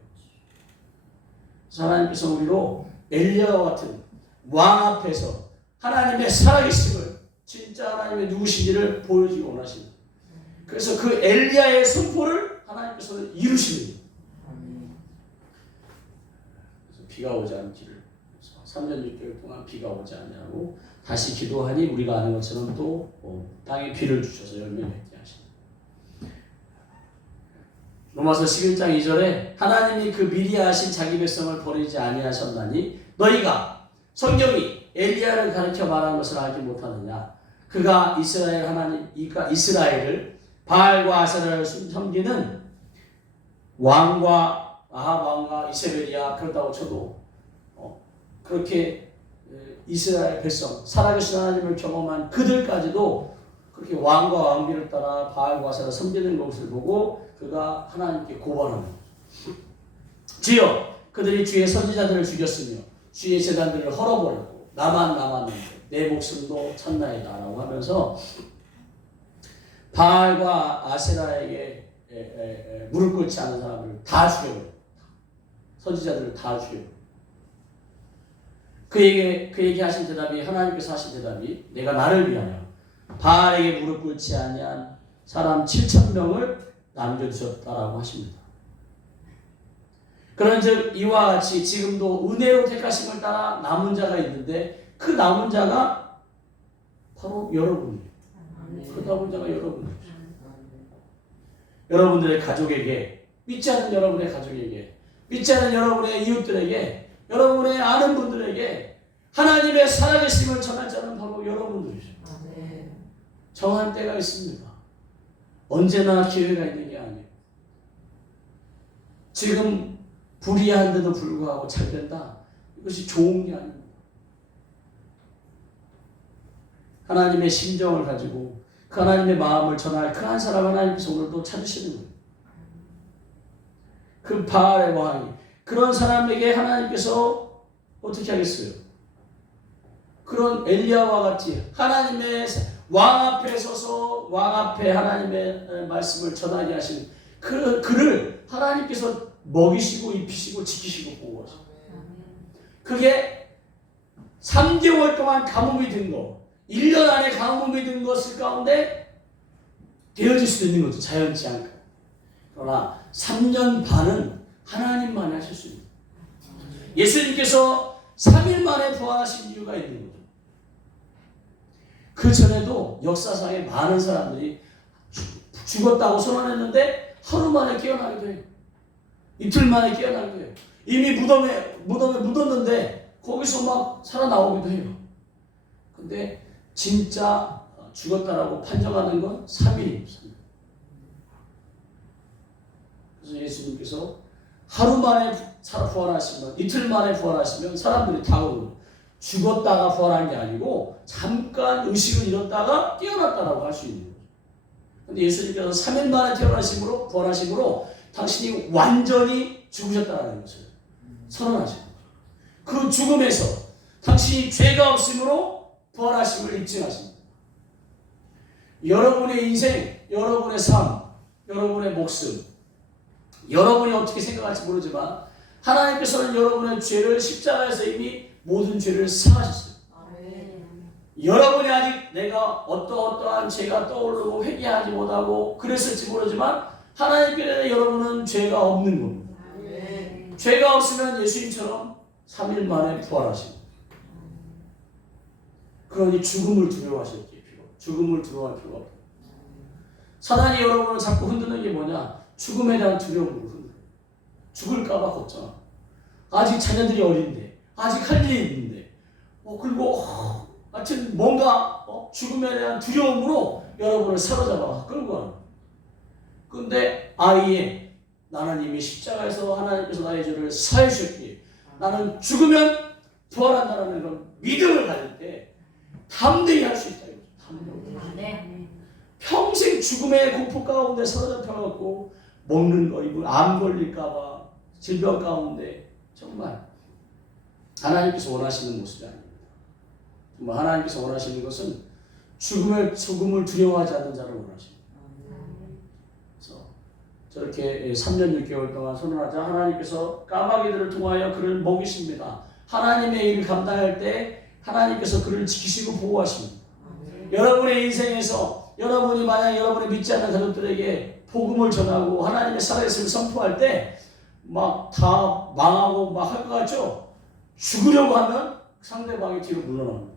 하나님께서 우리로 엘리야와 같은 왕 앞에서 하나님의 살아계심을 진짜 하나님의 누구신지를 보여주기 원하십니다. 그래서 그 엘리야의 선포를 하나님께서는 이루십니다. 그래서 비가 오지 않기를 3년 6개월 동안 비가 오지 않냐고 다시 기도하니 우리가 아는 것처럼 또 땅에 비를 주셔서 열매 맺게 하십니다. 로마서 11장 2절에 하나님이 그 미리 하신 자기 백성을 버리지 아니하셨나니 너희가 성경이 엘리야를 가르쳐 말한 것을 알지 못하느냐. 그가 이스라엘을 바알과 아세라를 섬기는 왕과 아합 왕과 이세벨이야. 그렇다고 쳐도 그렇게 이스라엘 백성 살아계신 하나님을 경험한 그들까지도 그렇게 왕과 왕비를 따라 바알과 아세라를 섬기는 것을 보고 그가 하나님께 고발합니다. 주여 그들이 주의 선지자들을 죽였으며 주의 제단들을 헐어버렸고 나만 남았는데 내 목숨도 찾나이다 라고 하면서 바알과 아세라에게 무릎 꿇지 않은 사람을 다 죽여버렸다. 선지자들을 다 죽여버렸다. 그에게 하신 대답이 하나님께서 하신 대답이 내가 나를 위하여 바알에게 무릎 꿇지 아니한 사람 7,000명을 남겨두셨다라고 하십니다. 그런즉 이와 같이 지금도 은혜로 택하심을 따라 남은 자가 있는데 그 남은 자가 바로 여러분이에요. 그 남은 자가 여러분이에요. 여러분들의 가족에게, 믿지 않는 여러분의 가족에게, 믿지 않는 여러분의 이웃들에게, 여러분의 아는 분들에게 하나님의 살아계심을 전할 자는 바로 여러분들이죠. 정한 때가 있습니다. 언제나 기회가 있는 게 아니에요. 지금 불의한데도 불구하고 잘 된다. 이것이 좋은 게 아닙니다. 하나님의 심정을 가지고 그 하나님의 마음을 전할 그 한 사람 하나님께서 오늘도 찾으시는 거예요. 그 바알의 왕이 그런 사람에게 하나님께서 어떻게 하겠어요? 그런 엘리야와 같이 하나님의 왕 앞에 서서 왕 앞에 하나님의 말씀을 전하게 하신 그를 하나님께서 먹이시고 입히시고 지키시고 보호하시고 그게 3개월 동안 가뭄이 든 거 1년 안에 가뭄이 든 것을 가운데 되어질 수도 있는 거죠. 자연치 않고. 그러나 3년 반은 하나님만이 하실 수 있는 예수님께서 3일 만에 부활하신 이유가 있는 거죠. 그 전에도 역사상에 많은 사람들이 죽었다고 선언했는데 하루 만에 깨어나기도 해요. 이틀 만에 깨어나기도 해요. 이미 무덤에 묻었는데 거기서 막 살아나오기도 해요. 근데 진짜 죽었다라고 판정하는 건 3일입니다. 그래서 예수님께서 하루 만에 부활하시면, 이틀 만에 부활하시면 사람들이 다 그러고, 죽었다가 부활한 게 아니고 잠깐 의식을 잃었다가 깨어났다라고 할 수 있는 거죠. 근데 예수님께서 3일 만에 부활하심으로 당신이 완전히 죽으셨다는 것을 선언하신 거죠. 그 죽음에서 당신이 죄가 없으므로 부활하심을 입증하십니다. 여러분의 인생, 여러분의 삶, 여러분의 목숨, 여러분이 어떻게 생각할지 모르지만 하나님께서는 여러분의 죄를 십자가에서 이미 모든 죄를 사하셨어요. 여러분이 아직 내가 어떠한 죄가 떠오르고 회개하지 못하고 그랬을지 모르지만 하나님께는 여러분은 죄가 없는 겁니다. 죄가 없으면 예수님처럼 3일 만에 부활하십니다. 그러니 죽음을 두려워하실 필요, 죽음을 두려워할 필요가 없어요. 사단이 여러분을 자꾸 흔드는 게 뭐냐? 죽음에 대한 두려움으로 흔들어요. 죽을까봐 걱정. 아직 자녀들이 어린데, 아직 할 일이 있는데, 그리고 하여튼 뭔가 죽음에 대한 두려움으로 여러분을 사로잡아 끌고 가는 거예요. 근데 아이의 나는 이미 십자가에서 하나님께서 나의 죄를 사해 주셨기에 나는 죽으면 부활한다는 그런 믿음을 가질 때 담대히 할 수 있다. 평생 죽음의 공포 가운데 사로잡혀갖고 먹는 거, 입을 암 걸릴까봐 질병 가운데 정말 하나님께서 원하시는 모습이 아닙니다. 정말 하나님께서 원하시는 것은 죽음을 두려워하지 않는 자를 원하십니다. 그래서 저렇게 3년 6개월 동안 선언하자 하나님께서 까마귀들을 통하여 그를 먹이십니다. 하나님의 일을 감당할 때 하나님께서 그를 지키시고 보호하십니다. 여러분의 인생에서 여러분이 만약 여러분의 믿지 않는 가족들에게 복음을 전하고 하나님의 살아계심을 선포할 때 막 다 망하고 막 할 것 같죠? 죽으려고 하면 상대방이 뒤로 물러납니다.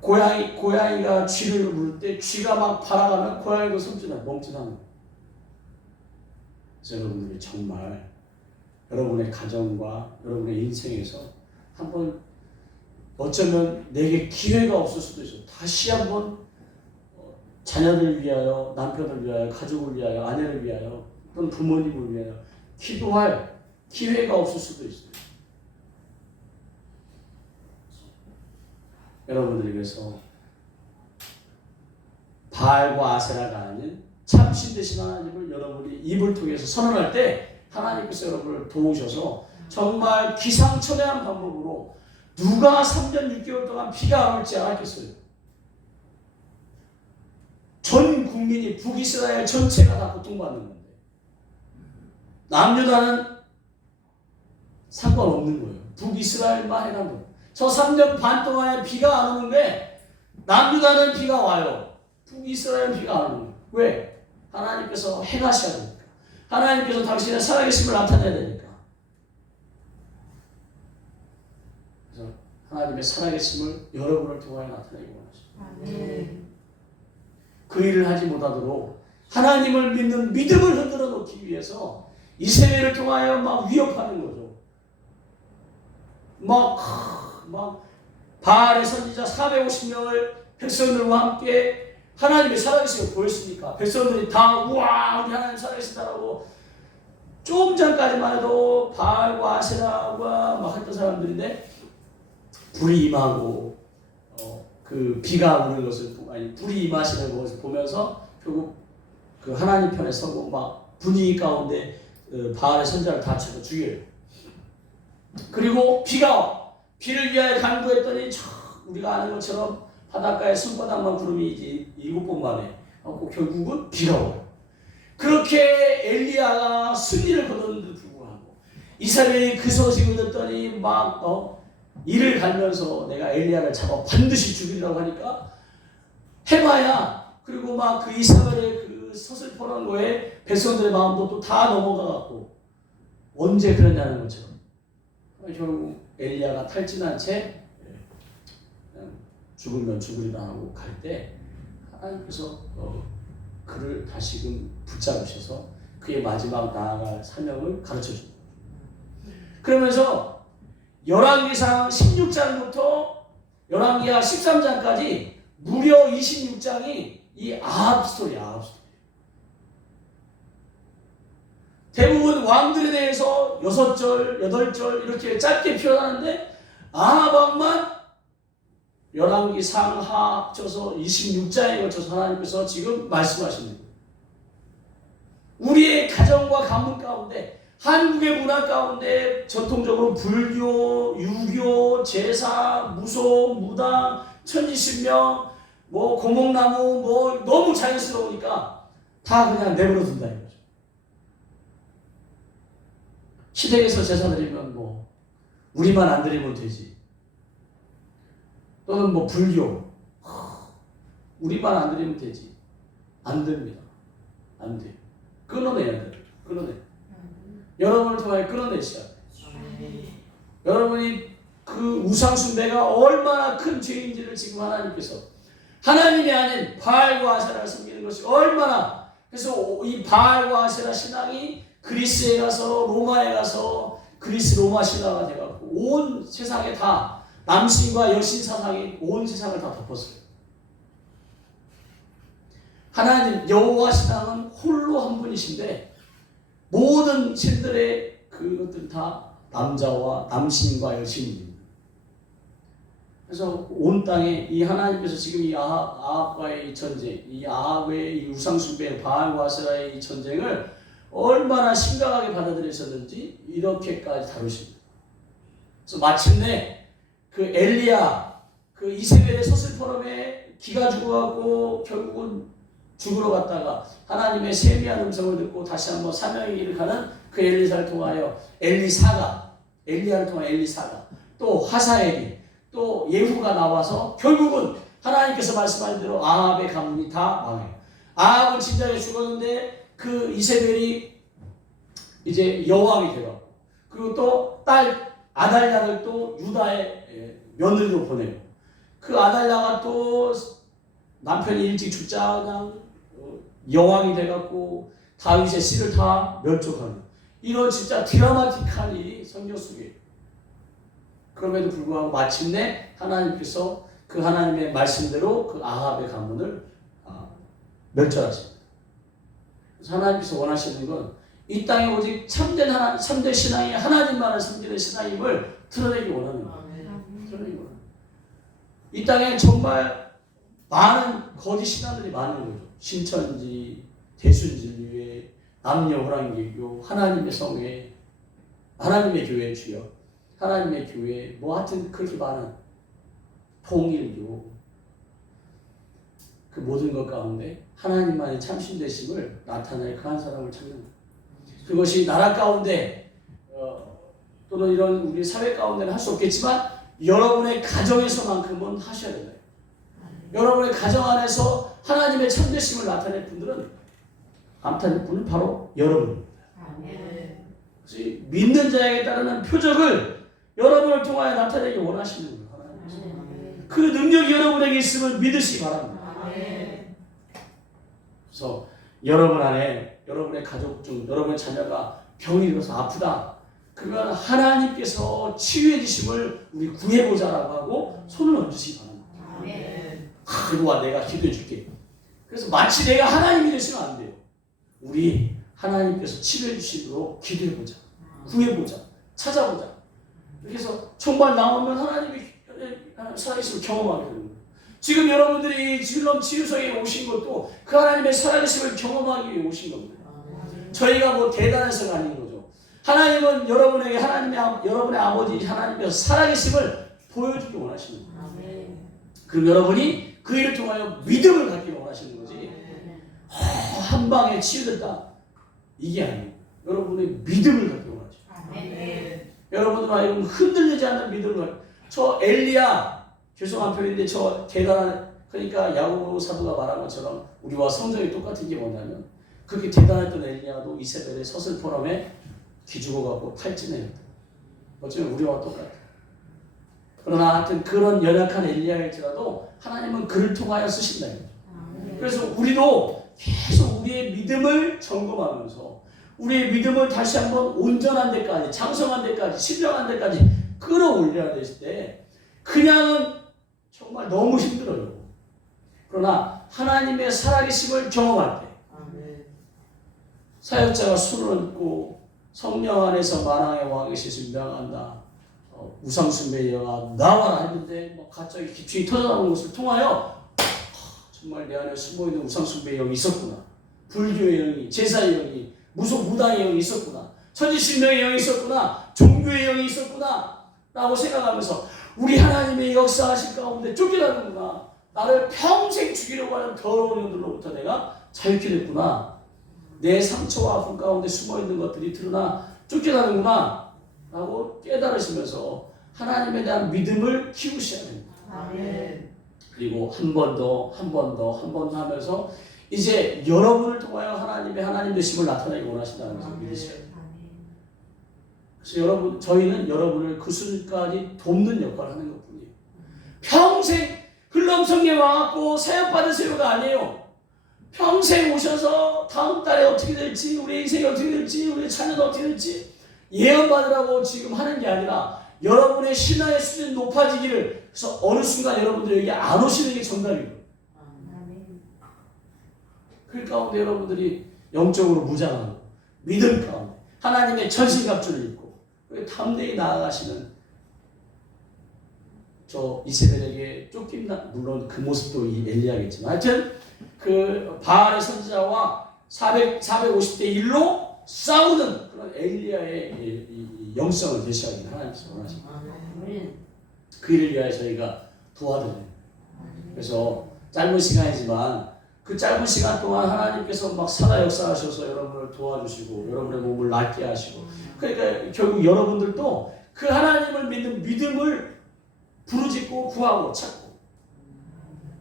고양이가 쥐를 물을 때 쥐가 막 발아가면 고양이도 멈칫하는 거예요. 그래서 여러분들이 정말 여러분의 가정과 여러분의 인생에서 한번 어쩌면 내게 기회가 없을 수도 있어요. 다시 한번 자녀를 위하여, 남편을 위하여, 가족을 위하여, 아내를 위하여, 또는 부모님을 위하여 기도할 기회가 없을 수도 있어요. 여러분들에게서 바알과 아세라가 아닌 참신 되신 하나님을 여러분이 입을 통해서 선언할 때 하나님께서 여러분을 도우셔서 정말 기상천외한 방법으로 누가 3년 6개월 동안 비가 안 올지 알았겠어요. 전 국민이 북이스라엘 전체가 다 고통받는 건데 남유다는 상관없는 거예요. 북이스라엘만 해당 거예요. 저 3년 반 동안에 비가 안 오는데 남유다는 비가 와요. 북이스라엘은 비가 안 오는 거예요. 왜? 하나님께서 행하셔야 되니까. 하나님께서 당신의 살아계심을 나타내야 되니까. 그래서 하나님의 살아계심을 여러분을 통하여 나타내기 원하십니다. 그 일을 하지 못하도록 하나님을 믿는 믿음을 흔들어 놓기 위해서 이 세대를 통하여 막 위협하는 거죠. 막 바알의 선지자 450명을 백성들과 함께 하나님의 살아계심을 보였으니까 백성들이 다 우와 우리 하나님 살아계신다라고 좀 전까지만 해도 바알과 아세라와 막 했던 사람들인데 불이 임하고 그 비가 오는 것을 불이 임하시는 것을 보면서 결국 그 하나님 편에 서고 막 분위기 가운데 바알의 선자를 다 쳐서 죽여요. 그리고 비를 위하여 간구했더니 우리가 아는 것처럼 바닷가에 손바닥만 구름이 7번 만에 결국은 비가 와요. 그렇게 엘리야가 승리를 거뒀는데도 불구하고 이스라엘이 그 소식을 듣더니 막 이를 갈면서 내가 엘리야를 잡아 반드시 죽이라고 하니까 해봐야 그리고 막 그 이스라엘의 그 서슬퍼런 거에 백성들의 마음도 또 다 넘어가갖고 언제 그러냐는 것처럼 결국 엘리야가 탈진한 채 죽으면 죽으리라 하고 갈 때 하나님께서 그를 다시금 붙잡으셔서 그의 마지막 나아갈 사명을 가르쳐 줍니다. 그러면서 열왕기상 16장부터 열왕기하 13장까지 무려 26장이 이 아합 스토리야. 아합 스토리. 대부분 왕들에 대해서 6절, 8절 이렇게 짧게 표현하는데 아합 왕만 열왕기 상하 합쳐서 26장에 걸쳐서 하나님께서 지금 말씀하시는 거예요. 우리의 가정과 가문 가운데, 한국의 문화 가운데 전통적으로 불교, 유교, 제사, 무속, 무당, 천지신명, 뭐 고목나무 뭐 너무 자연스러우니까 다 그냥 내버려 둔다 이거죠. 시댁에서 제사 드리면 뭐 우리만 안 드리면 되지. 또는 뭐 불교 우리만 안 드리면 되지. 안 됩니다. 안 돼요. 끊어내야 돼요. 끊어내. 여러분을 통해 끊어내셔야 돼요. 여러분이 그 우상 숭배가 얼마나 큰 죄인지를 지금 하나님께서, 하나님이 아닌 바알과 아세라를 섬기는 것이 얼마나, 그래서 이 바알과 아세라 신앙이 그리스에 가서 로마에 가서 그리스 로마 신화가 돼갖고 온 세상에 다 남신과 여신 사상이 온 세상을 다 덮었어요. 하나님 여호와 신앙은 홀로 한 분이신데 모든 신들의 그것들 다 남자와 남신과 여신입니다. 그래서 온 땅에 이 하나님께서 지금 이 아합과의 이 전쟁, 이 아합의 이 우상숭배 바알과 아세라의 이 전쟁을 얼마나 심각하게 받아들이셨는지 이렇게까지 다루십니다. 그래서 마침내 그 엘리야, 그 이세벨의 서슬퍼럼에 기가 죽어갖고 결국은 죽으러 갔다가 하나님의 세미한 음성을 듣고 다시 한번 사명의 길을 가는 그 엘리사를 통하여 엘리야를 통하여 엘리사가, 또 하사엘이, 또 예후가 나와서 결국은 하나님께서 말씀하신 대로 아합의 가문이 다 망해요. 아합은 진작에 죽었는데 그 이세벨이 이제 여왕이 되고, 그리고 또 딸 아달랴를 또 유다의 며느리로 보내요. 그 아달랴가 또 남편이 일찍 죽자 그냥 여왕이 돼갖고 다윗의 씨를 다 멸족하는, 이런 진짜 드라마틱한 일이 성경 속에. 그럼에도 불구하고 마침내 하나님께서 그 하나님의 말씀대로 그 아합의 가문을 멸절하십니다. 그래서 하나님께서 원하시는 건 이 땅에 오직 참된 신앙이 하나님만을 섬기는 신앙임을 드러내기 원하는 거예요. 드러내기 원하는 거예요. 이 땅에 정말 많은 거짓 신앙들이 많은 거죠. 신천지, 대순진리회, 남녀호랑개교, 하나님의 성회, 하나님의 교회 주여, 하나님의 교회, 뭐 하여튼 그렇게 많은 통일교, 그 모든 것 가운데 하나님만의 참신되심을 나타낼 그 한 사람을 찾는 거예요. 그것이 나라 가운데 또는 이런 우리 사회 가운데는 할 수 없겠지만 여러분의 가정에서만큼은 하셔야 된다. 여러분의 가정 안에서 하나님의 참되심을 나타낼 분들은, 나타낼 분은 바로 여러분입니다. 그래서 믿는 자에게 따르는 표적을 여러분을 통하여 나타내기 원하시는 거예요. 하나님께서. 그 능력이 여러분에게 있음을 믿으시기 바랍니다. 그래서 여러분 안에, 여러분의 가족 중 여러분의 자녀가 병이 들어서 아프다, 그건 하나님께서 치유해 주심을 우리 구해보자라고 하고 손을 얹으시기 바랍니다. 그리고 와 내가 기도해 줄게. 그래서 마치 내가 하나님이 되시면 안 돼요. 우리 하나님께서 치료해 주시도록 기도해보자, 구해보자, 찾아보자. 이렇게 해서 정말 나오면 하나님이 살아계심을 경험하게 되는 거예요. 지금 여러분들이 지금 치유성에 오신 것도 그 하나님의 살아계심을 경험하기 위해 오신 겁니다. 저희가 뭐 대단해서가 아닌 거죠. 하나님은 여러분에게 여러분의 아버지 하나님께서 살아계심을 보여주기 원하시는 거예요. 그럼 여러분이 그 일을 통하여 믿음을 갖기 원하시는 거지. 한 방에 치유됐다 이게 아니에요. 여러분의 믿음을 갖기 원하죠. 여러분들 아이는 흔들리지 않는 믿음을. 저 엘리야, 죄송한 표현인데 저 대단한, 그러니까 야고보 사도가 말한 것처럼 우리와 성경이 똑같은 게 뭐냐면, 그렇게 대단했던 엘리야도 이세벨의 서슬포럼에 기죽어갖고 탈진했다. 어쩌면 우리와 똑같아. 그러나 하여튼 그런 연약한 엘리야일지라도 하나님은 그를 통하여 쓰신다. 그래서 우리도 계속 우리의 믿음을 점검하면서 우리의 믿음을 다시 한번 온전한 데까지, 장성한 데까지, 신령한 데까지 끌어올려야 될 때 그냥은 정말 너무 힘들어요. 그러나 하나님의 살아계심을 경험할 때 사역자가 술을 얹고 성령 안에서 만왕의 왕의 시신 명한다. 우상숭배의 영아 나와라 했는데 갑자기 기침이 터져나오는 것을 통하여 정말 내 안에 숨어있는 우상숭배의 영이 있었구나. 불교의 영이, 제사의 영이, 무당의 영이 있었구나. 천지신명의 영이 있었구나. 종교의 영이 있었구나. 라고 생각하면서 우리 하나님의 역사하실 가운데 쫓겨나는구나. 나를 평생 죽이려고 하는 더러운 영들로부터 내가 자유케 됐구나. 내 상처와 아픔 가운데 숨어있는 것들이 드러나 쫓겨나는구나 라고 깨달으시면서 하나님에 대한 믿음을 키우셔야 됩니다. 아멘. 그리고 한 번 더 하면서 이제 여러분을 통하여 하나님 되심을 나타내기 원하신다는 것을 믿으셔야 돼요. 그래서 여러분, 저희는 여러분을 그 순간까지 돕는 역할을 하는 것뿐이에요. 평생 흘럼성에 와갖고 사역받으세요가 아니에요. 평생 오셔서 다음 달에 어떻게 될지, 우리 인생이 어떻게 될지, 우리 자녀가 어떻게 될지 예언받으라고 지금 하는 게 아니라 여러분의 신앙의 수준이 높아지기를, 그래서 어느 순간 여러분들이 여기 안 오시는 게 정답이에요. 그 가운데 여러분들이 영적으로 무장하고 믿음 가운데 하나님의 전신갑주를 입고 담대히 나아가시는 저 이세벨에게 쫓긴다. 물론 그 모습도 이 엘리야겠지만 하여튼 그 바알의 선지자와 450대 1로 싸우는 그런 엘리야의 이 영성을 제시하기를 하나님께서 원하십니다. 그 일을 위하여 저희가 도와드립니다. 그래서 짧은 시간이지만 그 짧은 시간 동안 하나님께서 막 살아 역사하셔서 여러분을 도와주시고 여러분의 몸을 낫게 하시고, 그러니까 결국 여러분들도 그 하나님을 믿는 믿음을 부르짖고 구하고 찾고,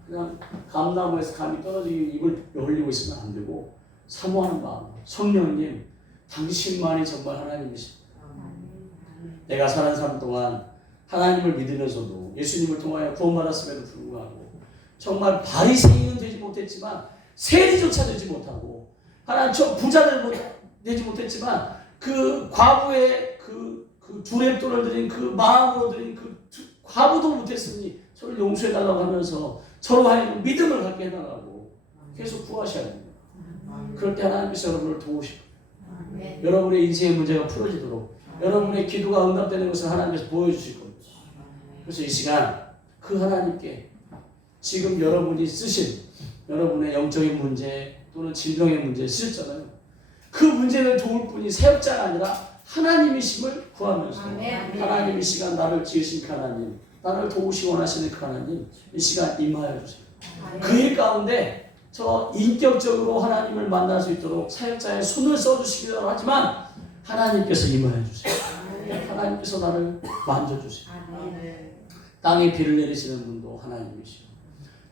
그냥 감나무에서 감이 떨어지는 입을 벌리고 있으면 안 되고 사모하는 마음, 성령님 당신만이 정말 하나님이십니다. 내가 사는 삶 동안 하나님을 믿으면서도 예수님을 통하여 구원받았음에도 불구하고 정말 바리새인은 되지 못했지만 세리조차 되지 못하고, 하나님 저 부자들 되지 못했지만 그 과부의 그 두렙돈을 드린 그 마음으로 드린 그 과부도 못했으니 저를 용서해달라고 하면서 서로 하여금 믿음을 갖게 해달라고 계속 구하셔야 됩니다. 그럴 때 하나님께서 여러분을 도우시고 여러분의 인생의 문제가 풀어지도록 여러분의 기도가 응답되는 것을 하나님께서 보여주실 겁니다. 그래서 이 시간 그 하나님께 지금 여러분이 쓰신 여러분의 영적인 문제 또는 질병의 문제 쓰셨잖아요. 그 문제를 도울 분이 사역자가 아니라 하나님이심을 구하면서 하나님 이 시간 나를 지으신 그 하나님, 나를 도우시기 원하시는 그 하나님, 이 시간 임하여 주세요. 그 일 가운데 저 인격적으로 하나님을 만날 수 있도록 사역자의 손을 써주시기도 하지만 하나님께서 임하여 주세요. 하나님께서 나를 만져주세요. 땅에 비를 내리시는 분도 하나님이시고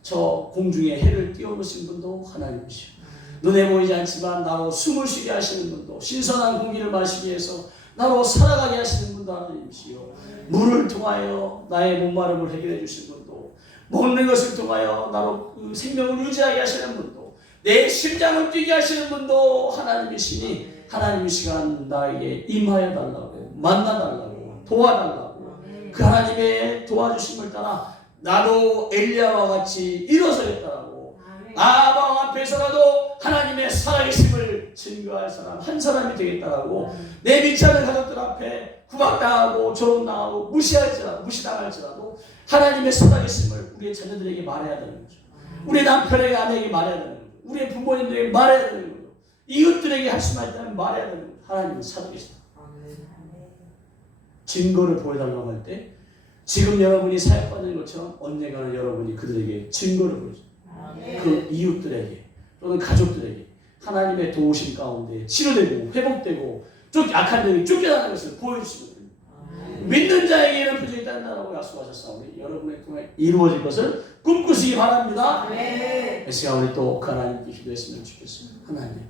저 공중에 해를 띄워놓으신 분도 하나님이시고 눈에 보이지 않지만 나로 숨을 쉬게 하시는 분도, 신선한 공기를 마시기 위해서 나로 살아가게 하시는 분도 하나님이시요, 물을 통하여 나의 목마름을 해결해 주시는 분도, 먹는 것을 통하여 나로 그 생명을 유지하게 하시는 분도, 내 심장을 뛰게 하시는 분도 하나님이시니 하나님 이 시간 나에게 임하여 달라고, 만나달라고, 도와달라고 그 하나님의 도와주심을 따라 나도 엘리야와 같이 일어서겠다라고, 아방 앞에서라도 하나님의 살아계심을 증거할 사람 한 사람이 되겠다라고, 내 믿지 않는 가족들 앞에 구박당하고 조롱당하고 무시당할지라도 하나님의 살아계심을 우리의 자녀들에게 말해야 되는 거죠. 우리 남편에게, 아내에게 말해야 되는 거죠. 우리의 부모님들에게 말해야 되는 거죠. 이웃들에게 할 수만 있다면 말해야 되는 거죠. 하나님은 살아계시다. 증거를 보여달라고 할 때 지금 여러분이 사역받는 것처럼 언젠가는 여러분이 그들에게 증거를 보여줍니다. 그 이웃들에게 또는 가족들에게 하나님의 도우심 가운데 치료되고 회복되고 악한 영이 쫓겨나는 것을 보여주시면 됩니다. 믿는 자에게 이런 표정이 있다고 약속하셨사오니 여러분의 통해 이루어질 것을 꿈꾸시기 바랍니다. 이 시간 우리 또 하나님께 기도했으면 좋겠습니다. 하나님,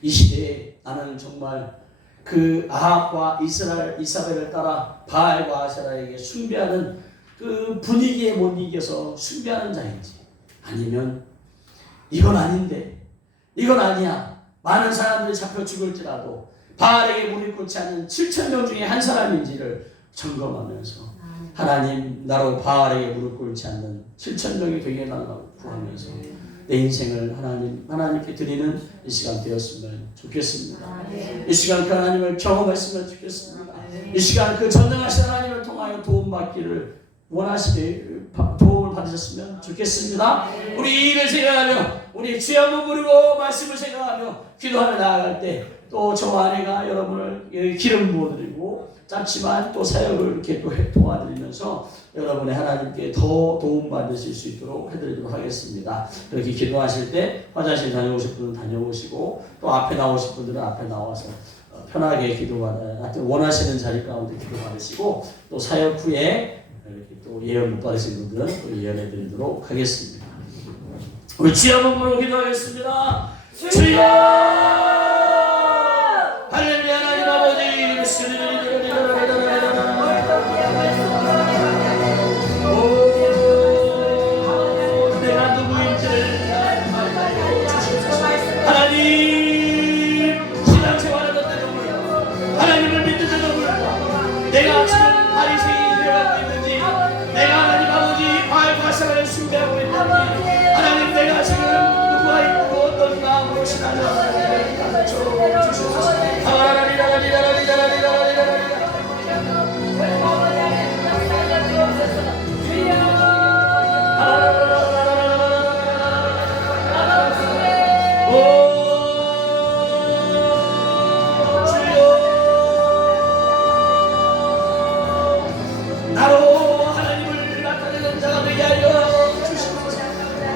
이 시대에 나는 정말 그 아합과 이사벨을 따라 바알과 아세라에게 숭배하는 그 분위기에 못 이겨서 숭배하는 자인지, 아니면 이건 아닌데, 이건 아니야, 많은 사람들이 잡혀 죽을지라도 바알에게 무릎 꿇지 않는 7,000명 중에 한 사람인지를 점검하면서 하나님, 나로 바알에게 무릎 꿇지 않는 7,000명이 되게 해달라고 구하면서 내 인생을 하나님께 드리는 이 시간 되었으면 좋겠습니다. 이 시간 그 하나님을 경험했으면 좋겠습니다. 이 시간 그 전능하신 하나님을 통하여 도움받기를 원하시길 도움을 받으셨으면 좋겠습니다. 우리 이 일을 생각하며, 우리 주의 한번 부르고 말씀을 생각하며 기도하며 나아갈 때, 또 저와 아내가 여러분을 기름 부어드리고 짧지만 또 사역을 이렇게 또 도와드리면서 여러분의 하나님께 더 도움받으실 수 있도록 해드리도록 하겠습니다. 그렇게 기도하실 때 화장실 다녀오실 분은 다녀오시고, 또 앞에 나오실 분들은 앞에 나와서 편하게 원하시는 자리 가운데 기도받으시고, 또 사역 후에 이렇게 또 예언 못 받으신 분들은 또 예언해 드리도록 하겠습니다. 우리 주여 한번 부르고 기도하겠습니다. 주여! 할렐루야. 하나님 아버지, 내가 누구인지를 하나님, 신앙생활을 하는 하나님을 믿는 자들, 내가 지금 바리새인이 되어가고 있는지, 내가 하나님 아버지 바알과 아세라를 숭배하고 있는지, 하나님 내가 지금 누구가 있고 어떤 마음으로 신앙을 가르쳐 주시옵소서. 나로 하나님을 나타내는 자가 되게 하여 주시옵소서.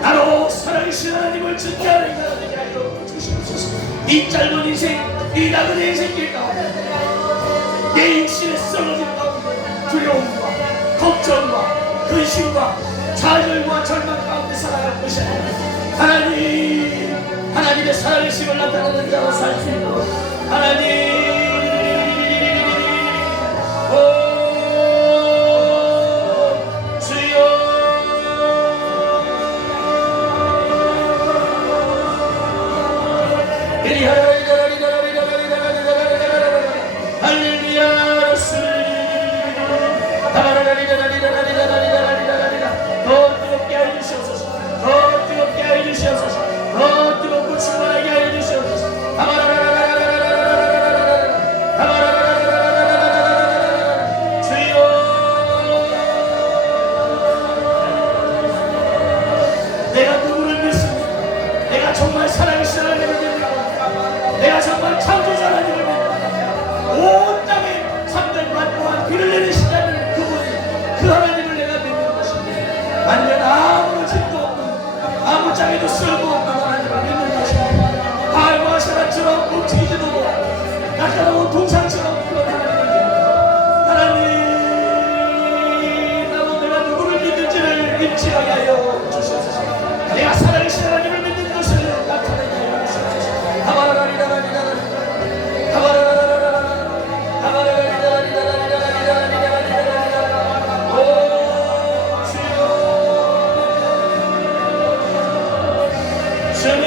나로 살아계신 하나님을 증거하는 자가 되게 하여 주시옵소서. 이 짧은 인생, 이 작은 인생길 가운데 내 육신에 썩어진 가운데 두려움과 걱정과 근심과 좌절과 절망 가운데 살아갈 것이 아니라 하나님의 살아계심을 나타내는 자로 살 수 있도록 하나님, 정말 살아계신 하나님을 믿는다. 내가 정말 창조자 하나님을 믿는다. 온 땅에 300만 동안 비를 내리시다는 그분이, 그 하나님을 내가 믿는 것인데, 반면 아무 짓도 없는, 아무 짝에도 쓸모없는 하나님을 믿는 것인데, 바알과 아세라처럼 움직이지도 못하고 낙타로운 동상처럼 그런 하나님을 믿는다. 하나님, 나도 내가 누구를 믿는지를 인지하게 하여 주시옵소서. 내가 살아계신 하나님을 믿는 것을 나타내게 하여 주시옵소서. 주님,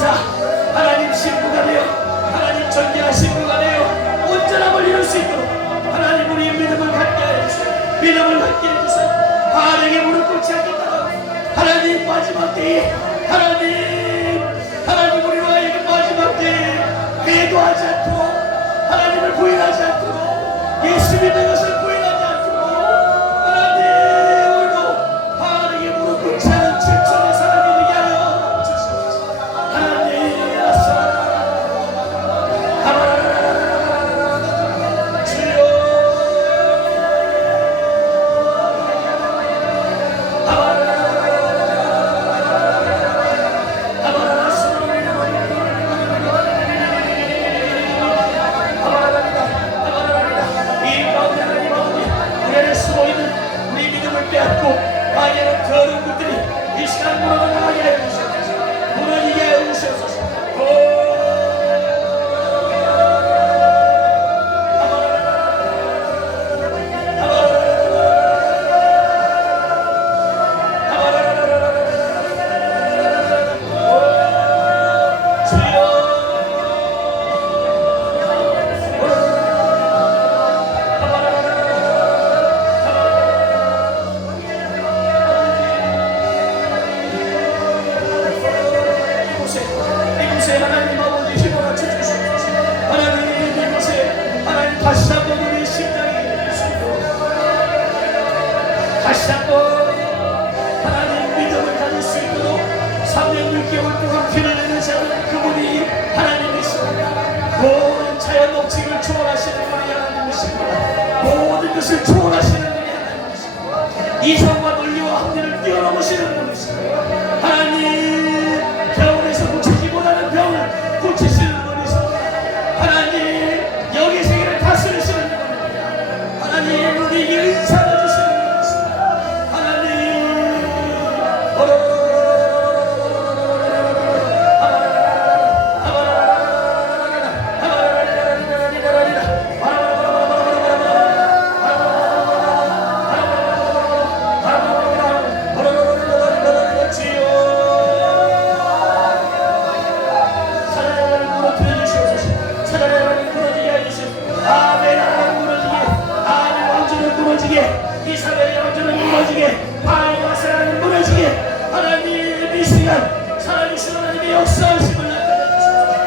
자, 하나님 신부가 되어 하나님 전쟁한 신부가 되어 온전함을 이룰 수 있도록 하나님 우리 믿음을 갖게 해주세요. 믿음을 갖게 해주세요. 반응에 무릎 꿇지 않겠다고 하나님 마지막 때에 하나님 우리와 이 마지막 때에 배도하지 않도록 하나님을 부인하지 않도록 예수 믿는 것을 부인하지 않도록 하나님 오늘도 반응에 무릎 꿇지 않은 최초의 사람이 되게 하여 주시옵소서. 하나님 빼앗고 망하는 더러운 것들이 이 시간 무너져나가게 하여 주시옵소서. 무너지게 하여 주시옵소서. 하나님 아버지 힘을 맞춰 주시옵소서. 하나님 이곳에 하나님 다시 한번 우리 심장이 다시 한번 하나님 믿음을 가질 수 있도록 3년 6개월 동안 피를 내는 자는 그분이 하나님이십니다. 모든 자연 법칙을 초월하시는 분이 하나님이십니다. 모든 것을 초월하시는 분이 하나님이십니다. 이성과 논리와 합리를 뛰어넘으시는 분이십니다. 하나님 병원에서 고치기보다는 병을 고치시는 분이십니다. 하나님 영의 세계를 다스리시는 분입니다. 하나님 우리에게 은사를 주시는 분이십니다. 하나님 이스라엘의 왕조는 무너지게 바알과 세라는 무너지게 하나님 이 시간 살아계신 하나님의 역사하심을 나타내 주시옵소서.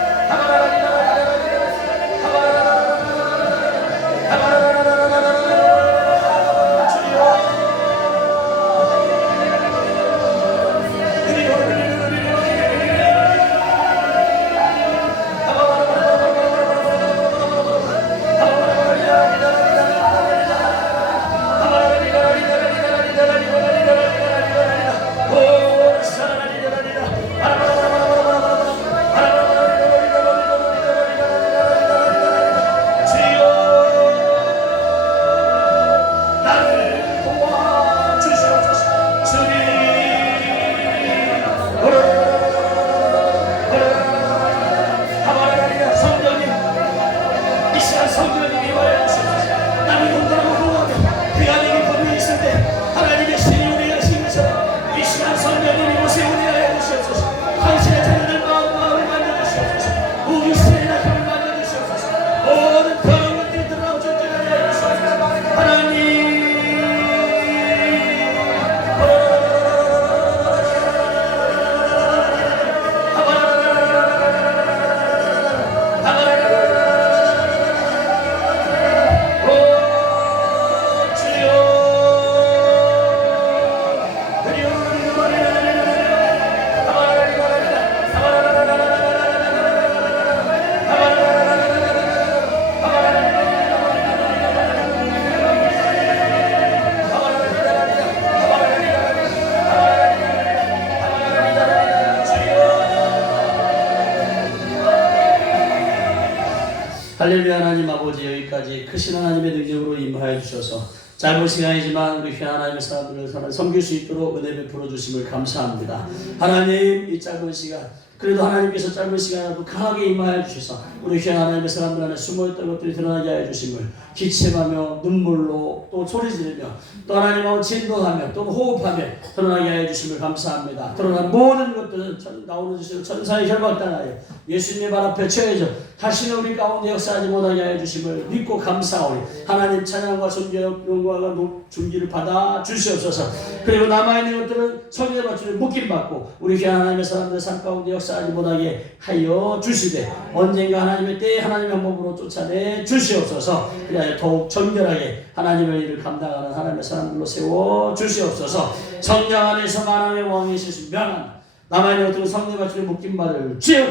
할렐루야. 하나님 아버지 여기까지 크신 하나님의 능력으로 임하여 주셔서 짧은 시간이지만 우리 귀한 하나님의 사람들을 섬길 수 있도록 은혜 베풀어 주심을 감사합니다. 하나님 이 짧은 시간 그래도 하나님께서 짧은 시간이라도 강하게 임하여 주셔서 우리 귀한 하나님의 사람들 안에 숨어있던 것들이 드러나게 하여 주심을 기침하며 눈물로 또 소리 지르며 또 하나님하고 진동하며 또 호흡하며 드러나게 하여 주심을 감사합니다. 드러난 모든 것들은 나오는 주시로 천사의 결박당하여 예수님의 발 앞에 처해져 다시는 우리 가운데 역사하지 못하게 하여 주심을 믿고 감사하오니 하나님 찬양과 존귀와 영광과 존귀를 받아 주시옵소서. 그리고 남아있는 것들은 성령의 받침을 묶임받고 우리 귀한 하나님의 사람들의 삶 가운데 역사하지 못하게 하여 주시되 언젠가 하나님의 때에 하나님의 방법으로 쫓아내 주시옵소서. 그리하여 더욱 정결하게 하나님의 일을 감당하는 하나님의 사람들로 세워 주시옵소서. 성령 안에서 만왕의 왕이 있으신 명한 남아있는 것들은 성령의 받침을 묶임받을 지어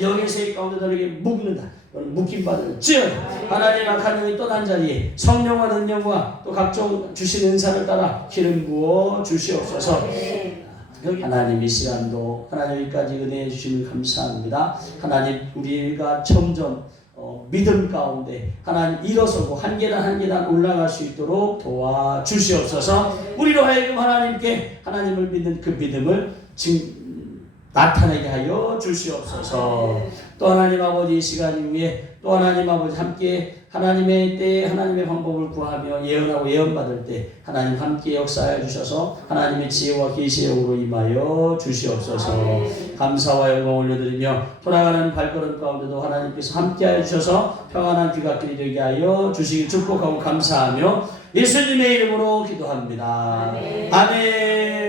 영의 세계 가운데 너에게 묶는다. 묶임받을 지어 하나님 악한 영이 떠난 자리에 성령과 능력과 또 각종 주신 은사를 따라 기름 부어 주시옵소서. 하나님 이 시간도 하나님 여기까지 은혜해 주심을 감사합니다. 하나님 우리가 점점 믿음 가운데 하나님 일어서고 한 계단 한 계단 올라갈 수 있도록 도와주시옵소서. 우리로 하여금 하나님께 하나님을 믿는 그 믿음을 나타내게 하여 주시옵소서. 또 하나님 아버지 이 시간 이후에 또 하나님 아버지 함께 하나님의 때에 하나님의 방법을 구하며 예언하고 예언받을 때 하나님 함께 역사하여 주셔서 하나님의 지혜와 계시의 영으로 임하여 주시옵소서. 감사와 영광 올려드리며 돌아가는 발걸음 가운데도 하나님께서 함께하여 주셔서 평안한 귀갓길이 되게 하여 주시길 축복하고 감사하며 예수님의 이름으로 기도합니다. 아멘.